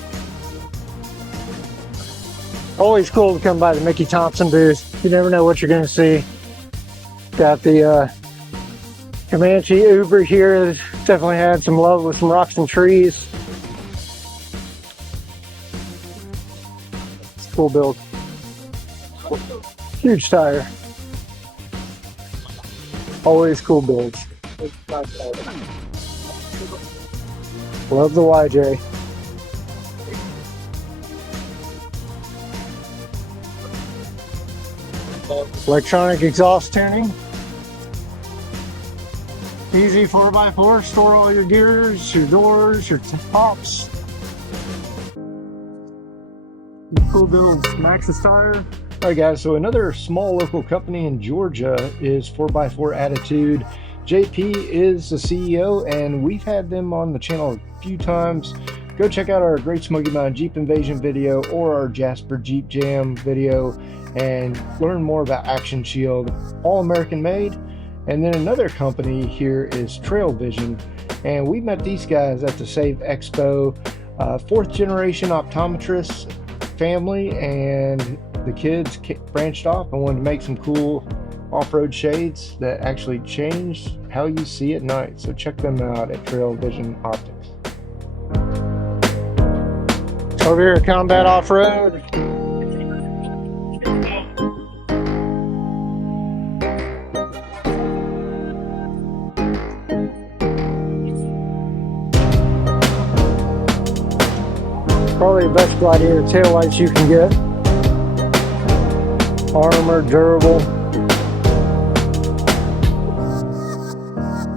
Always cool to come by the Mickey Thompson booth. You never know what you're going to see. Got the Comanche Uber here. Definitely had some love with some rocks and trees. Cool build. Huge tire. Always cool builds. Love the YJ. Electronic exhaust tuning. Easy 4x4. Store all your gears, your doors, your tops. Cool builds. Maxxis tire. All right, guys, so another small local company in Georgia is 4x4 Attitude. JP is the CEO, and we've had them on the channel a few times. Go check out our Great Smoky Mountain Jeep Invasion video or our Jasper Jeep Jam video and learn more about Action Shield, all American made. And then another company here is Trail Vision, and we met these guys at the Save Expo. 4th generation optometrist family, and the kids branched off and wanted to make some cool off-road shades that actually change how you see at night. So check them out at Trail Vision Optics. Over here at Combat.Offroad. Probably the best Gladiator taillights you can get. Armor, durable.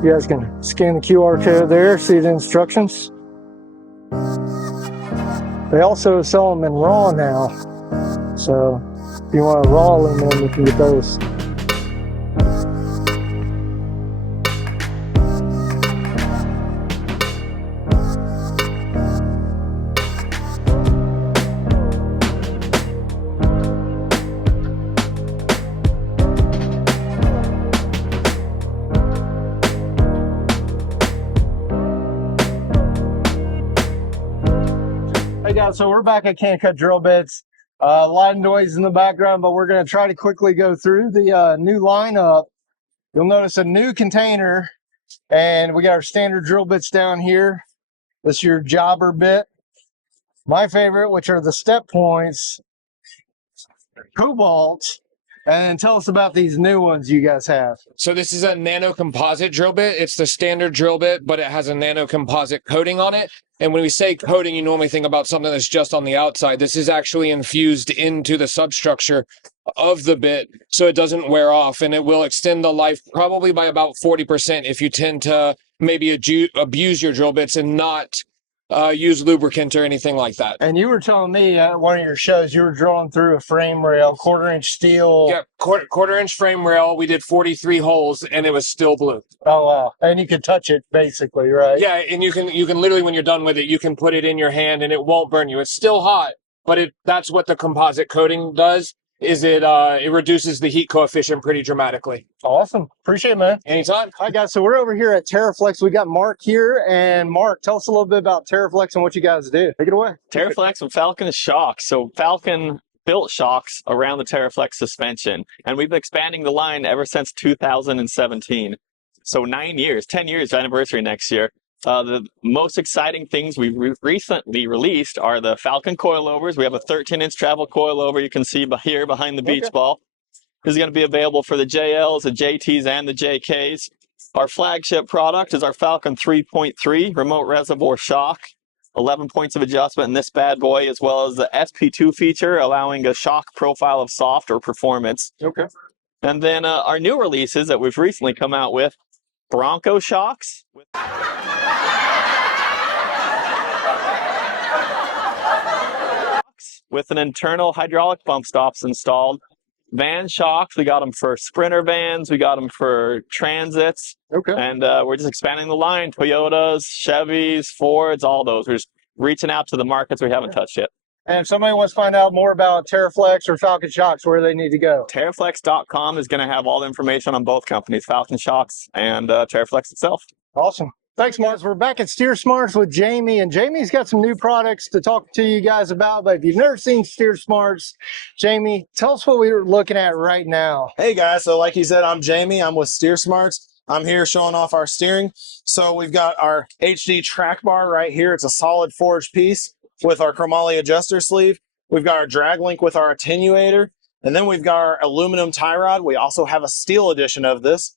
You guys can scan the QR code there, see the instructions. They also sell them in raw now. So if you want a raw aluminum, you can get those. Hey guys, so we're back at Can't Cut Drill Bits. A lot of noise in the background, but we're going to try to quickly go through the new lineup. You'll notice a new container, and we got our standard drill bits down here. This is your jobber bit. My favorite, which are the step points, Cobalt. And tell us about these new ones you guys have. So this is a nano composite drill bit. It's the standard drill bit, but it has a nano composite coating on it. And when we say coating, you normally think about something that's just on the outside. This is actually infused into the substructure of the bit, so it doesn't wear off, and it will extend the life probably by about 40% if you tend to maybe abuse your drill bits and not use lubricant or anything like that. And you were telling me at one of your shows you were drawing through a frame rail, 1/4-inch steel. Yeah, quarter-inch frame rail. We did 43 holes, and it was still blue. Oh wow! And you could touch it basically, right? Yeah, and you can literally, when you're done with it, you can put it in your hand, and it won't burn you. It's still hot, but that's what the composite coating does. Is it reduces the heat coefficient pretty dramatically. Awesome. Appreciate it, man. Anytime. Hi, guys. So we're over here at TerraFlex. We got Mark here. And Mark, tell us a little bit about TerraFlex and what you guys do. Take it away. TerraFlex and Falcon is shocks. So Falcon built shocks around the TerraFlex suspension. And we've been expanding the line ever since 2017. So 9 years, 10 years anniversary next year. The most exciting things we've recently released are the Falcon coilovers. We have a 13-inch travel coilover you can see here behind the beach ball. This is going to be available for the JLs, the JTs, and the JKs. Our flagship product is our Falcon 3.3 remote reservoir shock. 11 points of adjustment in this bad boy, as well as the SP2 feature, allowing a shock profile of soft or performance. Okay. And then our new releases that we've recently come out with, Bronco shocks. With an internal hydraulic bump stops installed. Van shocks, we got them for Sprinter vans, we got them for Transits. Okay. And we're just expanding the line. Toyotas, Chevys, Fords, all those. We're just reaching out to the markets we haven't touched yet. And if somebody wants to find out more about TerraFlex or Falcon Shocks, where do they need to go? TerraFlex.com is going to have all the information on both companies, Falcon Shocks and TerraFlex itself. Awesome. Thanks, Mark. We're back at Steer Smarts with Jamie, and Jamie's got some new products to talk to you guys about. But if you've never seen Steer Smarts, Jamie, tell us what we're looking at right now. Hey guys, so like you said, I'm Jamie. I'm with Steer Smarts. I'm here showing off our steering. So we've got our HD track bar right here. It's a solid forged piece with our chromoly adjuster sleeve. We've got our drag link with our attenuator, and then we've got our aluminum tie rod. We also have a steel edition of this.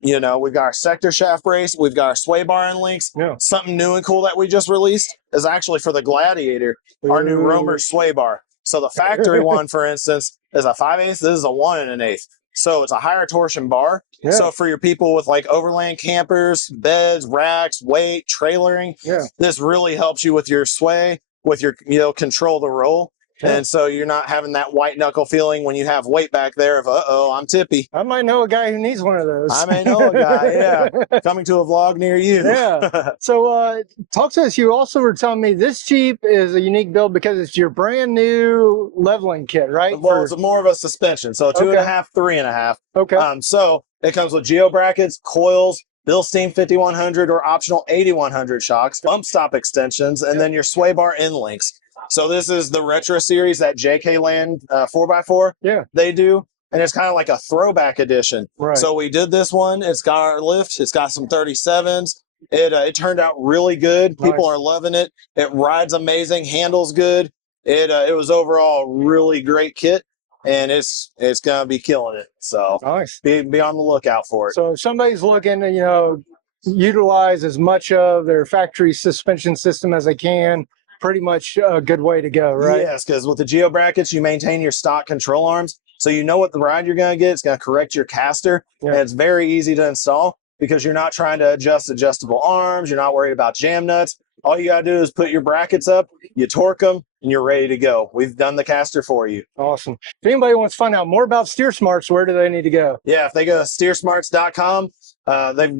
You know, we've got our sector shaft brace, we've got our sway bar and links. Yeah. Something new and cool that we just released is actually for the Gladiator, our new Roamer sway bar. So the factory one, for instance, is a 5/8. This is a 1 1/8. So it's a higher torsion bar. Yeah. So for your people with like overland campers, beds, racks, weight, trailering, this really helps you with your sway, with your, control the roll. Yeah. And so you're not having that white knuckle feeling when you have weight back there of, uh-oh, I'm tippy. I might know a guy who needs one of those. I may know a guy, yeah. Coming to a vlog near you. Yeah. So talk to us. You also were telling me this Jeep is a unique build because it's your brand new leveling kit, right? Well, it's more of a suspension. So 2.5, 3.5. Okay. So it comes with geo brackets, coils, Bilstein 5100 or optional 8100 shocks, bump stop extensions, and then your sway bar end links. So this is the retro series that JK Land 4x4 they do, and it's kind of like a throwback edition. Right. So we did this one. It's got our lift. It's got some 37s. It turned out really good. People are loving it. It rides amazing, handles good. It was overall a really great kit, and it's gonna be killing it. So be on the lookout for it. So if somebody's looking to utilize as much of their factory suspension system as they can, pretty much a good way to go, right? Yes, because with the geo brackets, you maintain your stock control arms. So you know what the ride you're going to get. It's going to correct your caster. Yeah. And it's very easy to install because you're not trying to adjust adjustable arms. You're not worried about jam nuts. All you got to do is put your brackets up, you torque them, and you're ready to go. We've done the caster for you. Awesome. If anybody wants to find out more about Steer Smarts, where do they need to go? Yeah, if they go to steersmarts.com,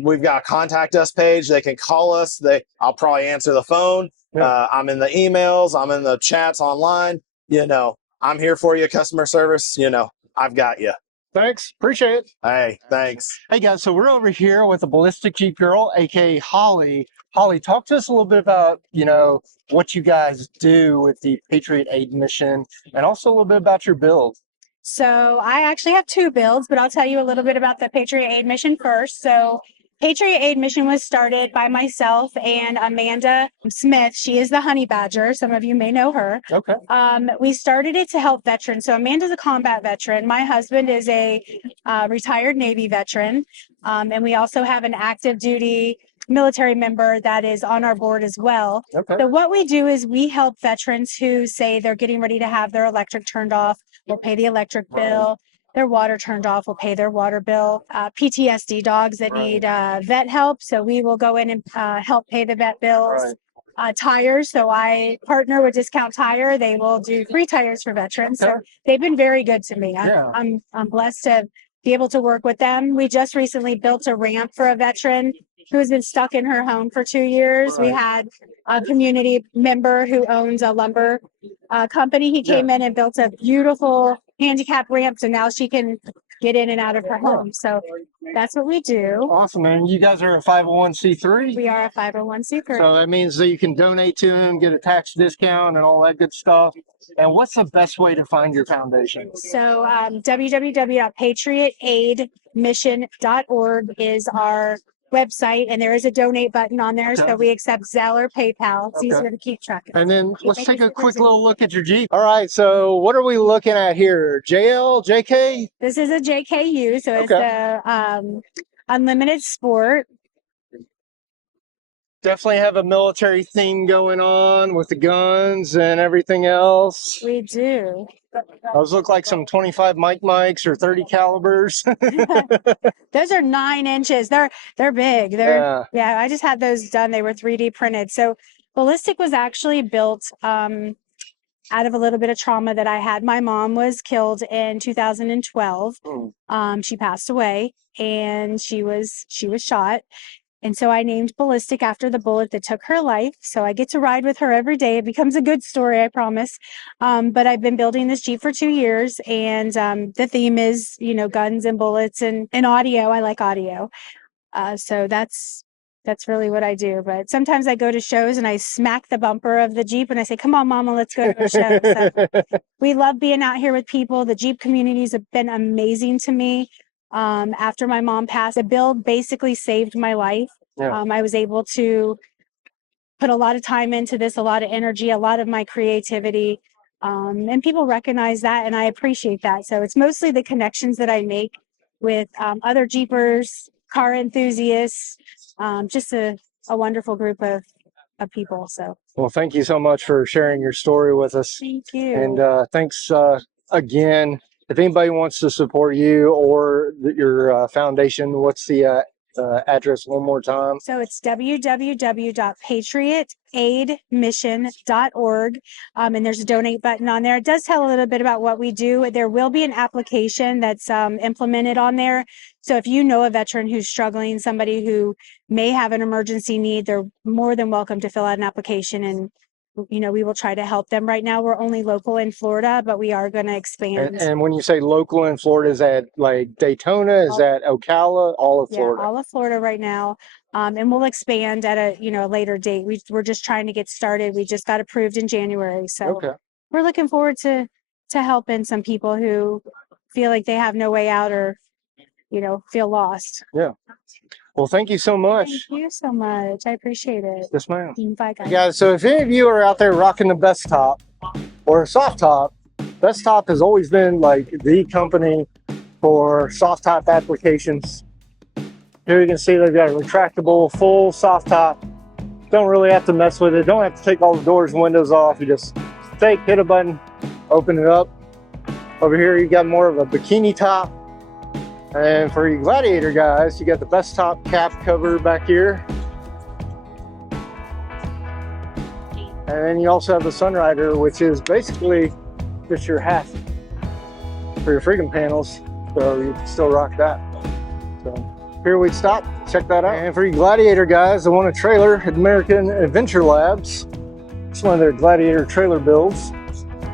we've got a contact us page. They can call us. I'll probably answer the phone. Yeah. I'm in the emails. I'm in the chats online. You know, I'm here for you, customer service. You know, I've got you. Thanks. Appreciate it. Hey, thanks. Hey, guys. So we're over here with a ballistic Jeep girl, a.k.a. Hollie. Hollie, talk to us a little bit about, you know, what you guys do with the Patriot Aid mission and also a little bit about your build. So I actually have two builds, but I'll tell you a little bit about the Patriot Aid mission first. So Patriot Aid mission was started by myself and Amanda Smith. She is the honey badger. Some of you may know her. Okay. We started it to help veterans. So Amanda's a combat veteran. My husband is a retired Navy veteran. And we also have an active duty military member that is on our board as well. Okay. So what we do is we help veterans who say they're getting ready to have their electric turned off. We'll pay the electric bill. Their water turned off, we'll pay their water bill. PTSD dogs that need vet help, so we will go in and help pay the vet bills. Tires, so I partner with Discount Tire. They will do free tires for veterans. So they've been very good to me. I'm blessed to be able to work with them. We just recently built a ramp for a veteran who has been stuck in her home for 2 years. We had a community member who owns a lumber company. He came in and built a beautiful handicap ramp, so now she can get in and out of her home. So that's what we do. Awesome, man. You guys are a 501c3? We are a 501c3. So that means that you can donate to them, get a tax discount and all that good stuff. And what's the best way to find your foundation? So www.patriotaidmission.org is our website, and there is a donate button on there. So we accept Zelle or PayPal. It's easier to keep track of. And then let's take a quick little look at your Jeep. All right, so what are we looking at here? JL, JK? This is a JKU, so it's the Unlimited Sport. Definitely have a military theme going on with the guns and everything else. We do. Those look like some 25 mics or 30 calibers. Those are 9 inches. They're big. Yeah, I just had those done. They were 3D printed. So Ballistic was actually built out of a little bit of trauma that I had. My mom was killed in 2012. She passed away and she was shot. And so I named Ballistic after the bullet that took her life. So I get to ride with her every day. It becomes a good story, I promise. But I've been building this Jeep for 2 years. And the theme is, you know, guns and bullets and audio. I like audio. So that's really what I do. But sometimes I go to shows and I smack the bumper of the Jeep and I say, come on, Mama, let's go to a show. So we love being out here with people. The Jeep communities have been amazing to me. After my mom passed, the build basically saved my life. I was able to put a lot of time into this, a lot of energy, a lot of my creativity, and people recognize that, and I appreciate that. So it's mostly the connections that I make with other Jeepers, car enthusiasts, just a wonderful group of people. So, well, thank you so much for sharing your story with us. Thank you. And thanks again. If anybody wants to support you or your foundation, what's the address one more time? So it's www.patriotaidmission.org. And there's a donate button on there. It does tell a little bit about what we do. There will be an application that's implemented on there. So if you know a veteran who's struggling, somebody who may have an emergency need, they're more than welcome to fill out an application, and you know, we will try to help them. Right now, we're only local in Florida, but we are going to expand. And when you say local in Florida, is that like Daytona? Is that Ocala? All of Florida? Yeah, all of Florida right now. And we'll expand at a later date. We're just trying to get started. We just got approved in January. So we're looking forward to helping some people who feel like they have no way out or, feel lost. Yeah. Well, thank you so much. Thank you so much. I appreciate it. Yes, ma'am. Bye, guys. Guys, so if any of you are out there rocking the best top or a soft top, Best Top has always been like the company for soft top applications. Here you can see they've got a retractable full soft top Don't really have to mess with it. Don't have to take all the doors and windows off. You just hit a button, open it up. Over here, you got more of a bikini top. And for you Gladiator guys, you got the Bestop cap cover back here. And then you also have the Sunrider, which is basically just your hat for your freaking panels. So you can still rock that. So here we stop, check that out. And for you Gladiator guys that want a trailer, American AdventureLab. It's one of their Gladiator trailer builds.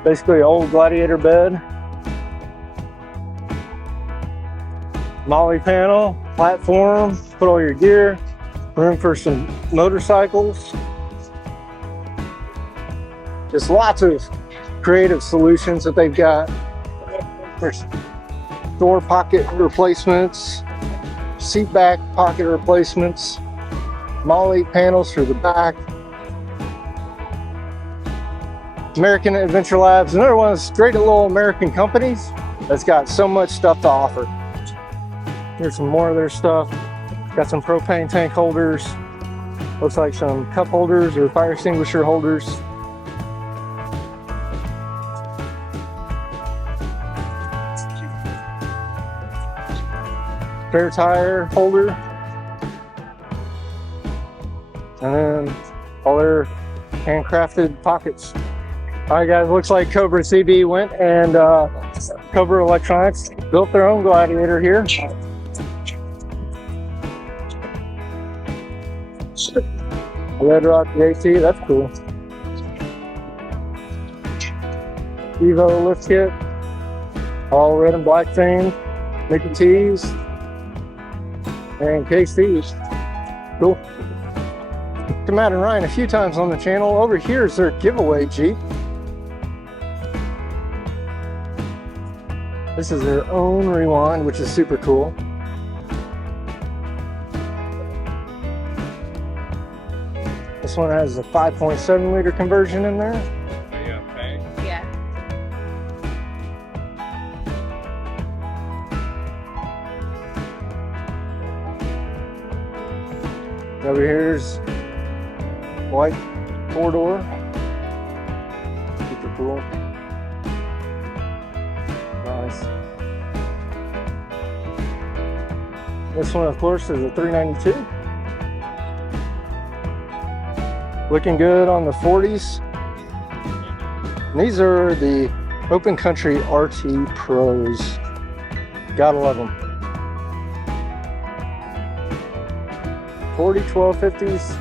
Basically an old Gladiator bed. Molly panel, platform, put all your gear, room for some motorcycles. Just lots of creative solutions that they've got. There's door pocket replacements, seat back pocket replacements, Molly panels for the back. American AdventureLab, another one of those great little American companies that's got so much stuff to offer. Here's some more of their stuff. Got some propane tank holders. Looks like some cup holders or fire extinguisher holders. Spare tire holder. And then all their handcrafted pockets. All right guys, looks like Cobra CB went and Cobra Electronics built their own Gladiator here. Red Rock JT, that's cool. Evo lift kit, all red and black themed, Mickey T's, and KC's. Cool. To Matt and Ryan a few times on the channel. Over here is their giveaway Jeep. This is their own rewind, which is super cool. This one has a 5.7 liter conversion in there. Yeah. Over here's white four-door. Super cool. Nice. This one, of course, is a 392. Looking good on the 40s. And these are the Open Country RT Pros. Gotta love them. 40 1250s.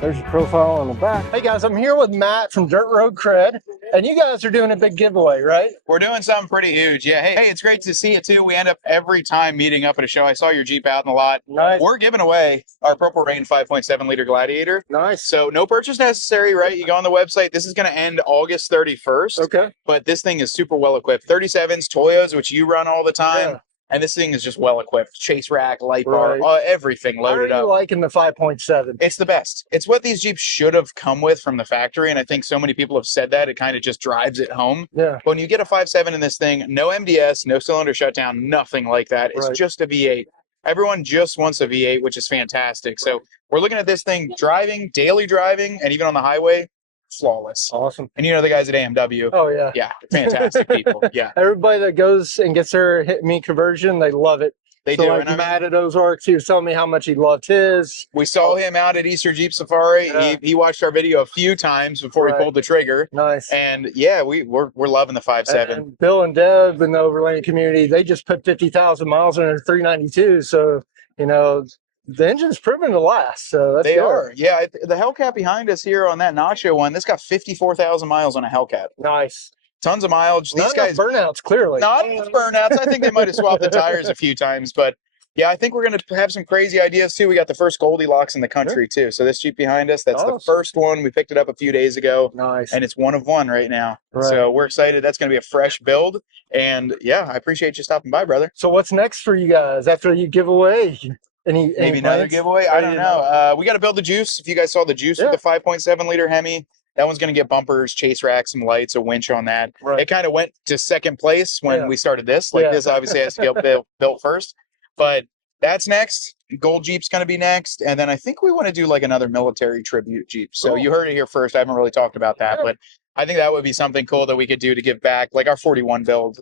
There's your profile on the back. Hey guys, I'm here with Matt from Dirt Road Cred, and you guys are doing a big giveaway, right? We're doing something pretty huge. Yeah. Hey, it's great to see you too. We end up every time meeting up at a show. I saw your Jeep out in the lot. Nice. We're giving away our Purple Rain 5.7 liter Gladiator. Nice. So no purchase necessary, right? You go on the website. This is going to end August 31st. Okay. But this thing is super well equipped. 37s, Toyos, which you run all the time. Yeah. And this thing is just well equipped. Chase rack, light bar, everything loaded up. How are you liking the 5.7? It's the best. It's what these Jeeps should have come with from the factory. And I think so many people have said that. It kind of just drives it home. Yeah. But when you get a 5.7 in this thing, no MDS, no cylinder shutdown, nothing like that. It's just a V8. Everyone just wants a V8, which is fantastic. So we're looking at this thing driving, daily driving, and even on the highway, flawless. Awesome. And you know the guys at AMW. Oh, yeah. Yeah, fantastic people. Yeah. Everybody that goes and gets their hit me conversion, they love it. They so do. Like Matt at Ozarks, he was telling me how much he loved his. We saw him out at Easter Jeep Safari. Yeah. He watched our video a few times before he pulled the trigger. Nice. And yeah, we're loving the 5.7. And Bill and Deb in the Overland community, they just put 50,000 miles on their 392. So, you know, the engine's proven to last. So that's they good. are. Yeah, the Hellcat behind us here on that Nacho one, this got 54,000 miles on a Hellcat. Nice. Tons of mileage. These Not guys burnouts, clearly. Not enough burnouts. I think they might have swapped the tires a few times, but yeah, I think we're going to have some crazy ideas too. We got the first Goldilocks in the country too. So this Jeep behind us, that's the first one. We picked it up a few days ago. Nice. And it's one of one right now. Right. So we're excited. That's going to be a fresh build. And yeah, I appreciate you stopping by, brother. So what's next for you guys after you give away? Maybe another giveaway? I don't know. We got to build the juice. If you guys saw the juice with the 5.7 liter Hemi, that one's going to get bumpers, chase racks, some lights, a winch on that. Right. It kind of went to second place when we started this. Like this obviously has to get built first. But that's next. Gold Jeep's going to be next, and then I think we want to do like another military tribute Jeep. So you heard it here first. I haven't really talked about that, but I think that would be something cool that we could do to give back, like our 41 build.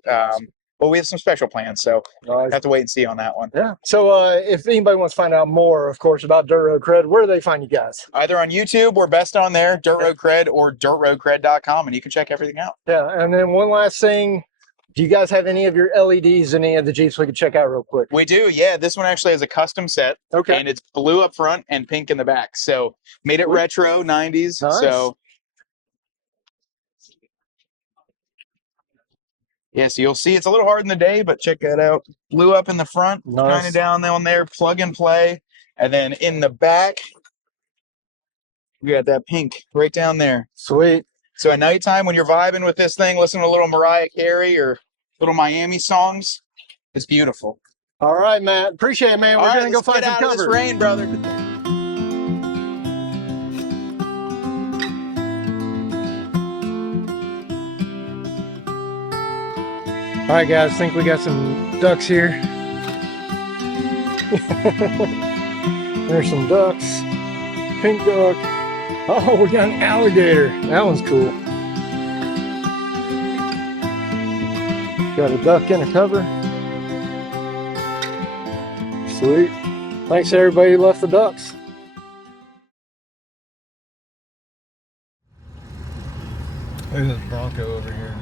Well, we have some special plans, so have to wait and see on that one. Yeah. So if anybody wants to find out more, of course, about Dirt Road Cred, where do they find you guys? Either on YouTube, we're best on there, Dirt Road Cred, or dirtroadcred.com, and you can check everything out. Yeah. And then one last thing, do you guys have any of your LEDs in any of the Jeeps we could check out real quick? We do, yeah. This one actually has a custom set. Okay. And it's blue up front and pink in the back. So made it retro, 90s. Nice. So yeah, so you'll see it's a little hard in the day, but check that out. Blue up in the front, kind of down on there, plug and play. And then in the back, we got that pink right down there. Sweet. So at nighttime, when you're vibing with this thing, listening to a little Mariah Carey or little Miami songs, it's beautiful. All right, Matt. Appreciate it, man. We're going to go find some out of cover. this rain, brother. All right, guys, I think we got some ducks here. There's some ducks. Pink duck. Oh, we got an alligator. That one's cool. Got a duck in a cover. Sweet. Thanks to everybody who left the ducks. Look at this Bronco over here.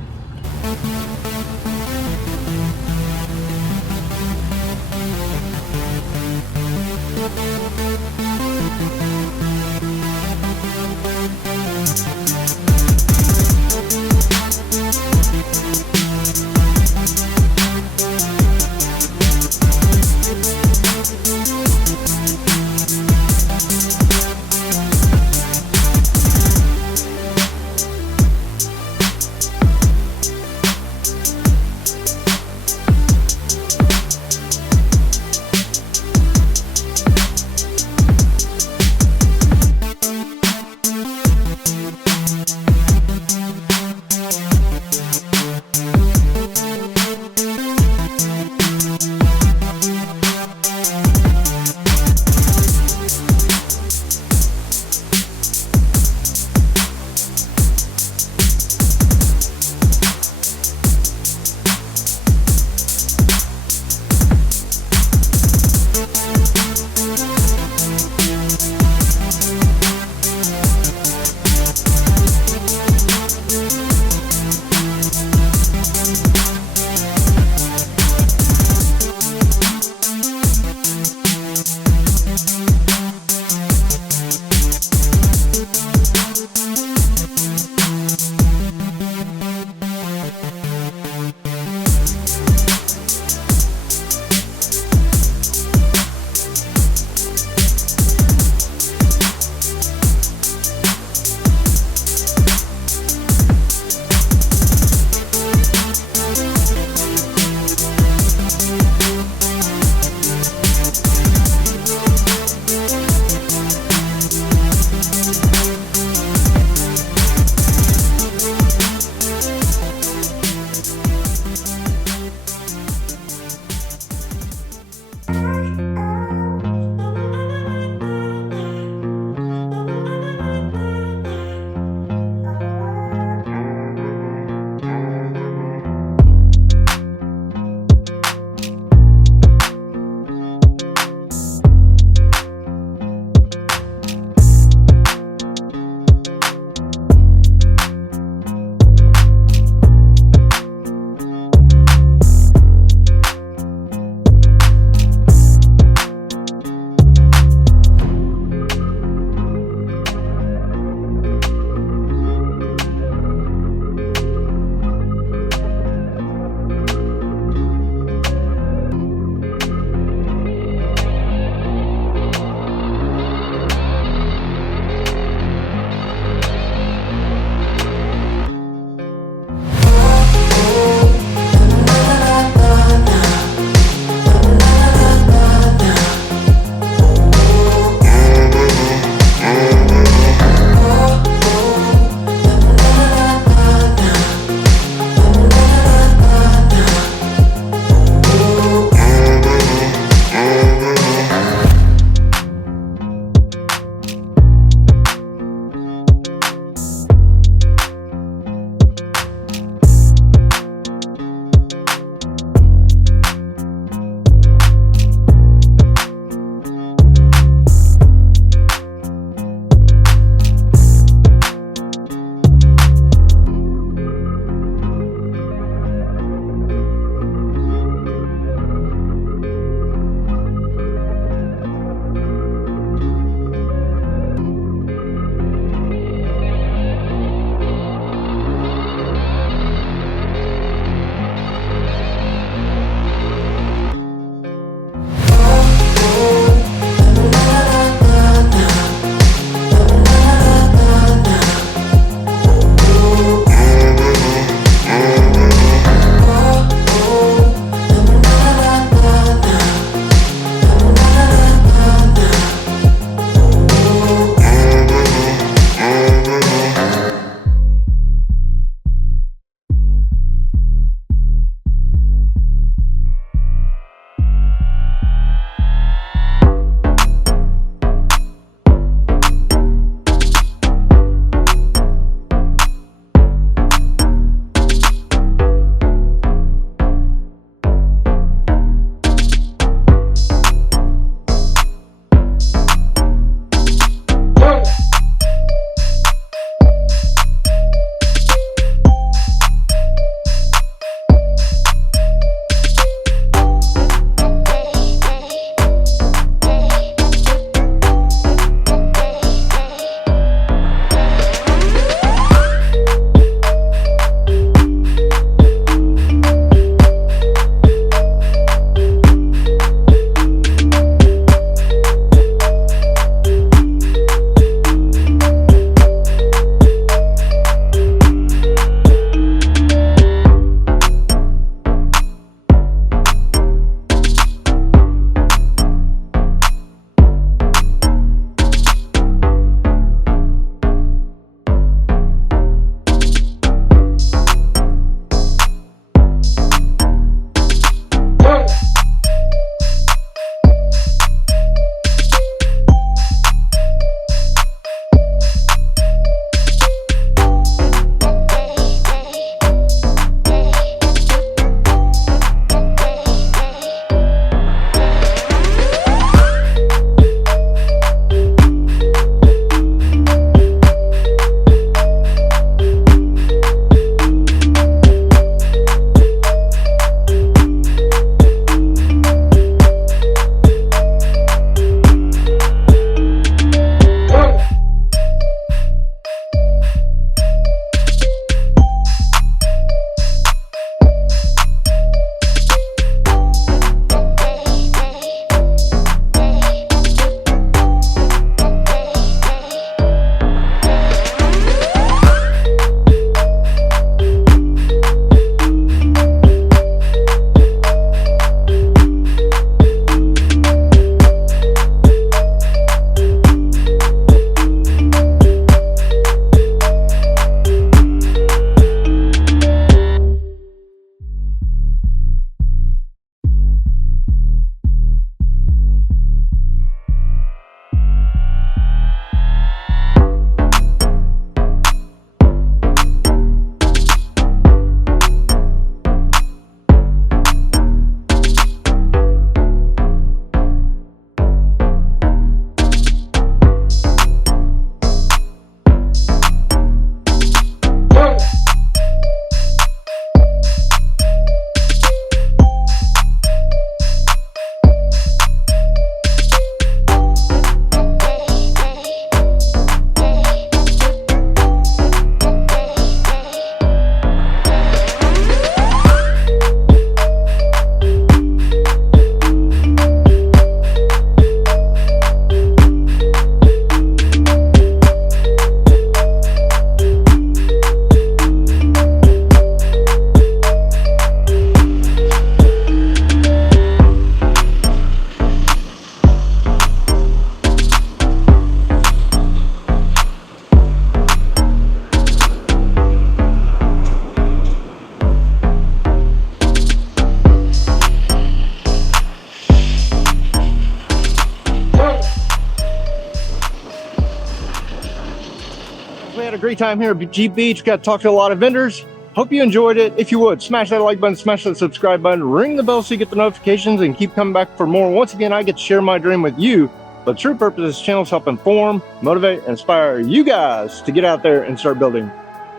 a great time here at Jeep Beach. Got to talk to a lot of vendors. Hope you enjoyed it. If you would, smash that like button, smash that subscribe button, ring the bell so you get the notifications, and keep coming back for more. Once again, I get to share my dream with you. But the true purpose of this channel is help inform, motivate, and inspire you guys to get out there and start building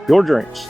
your dreams.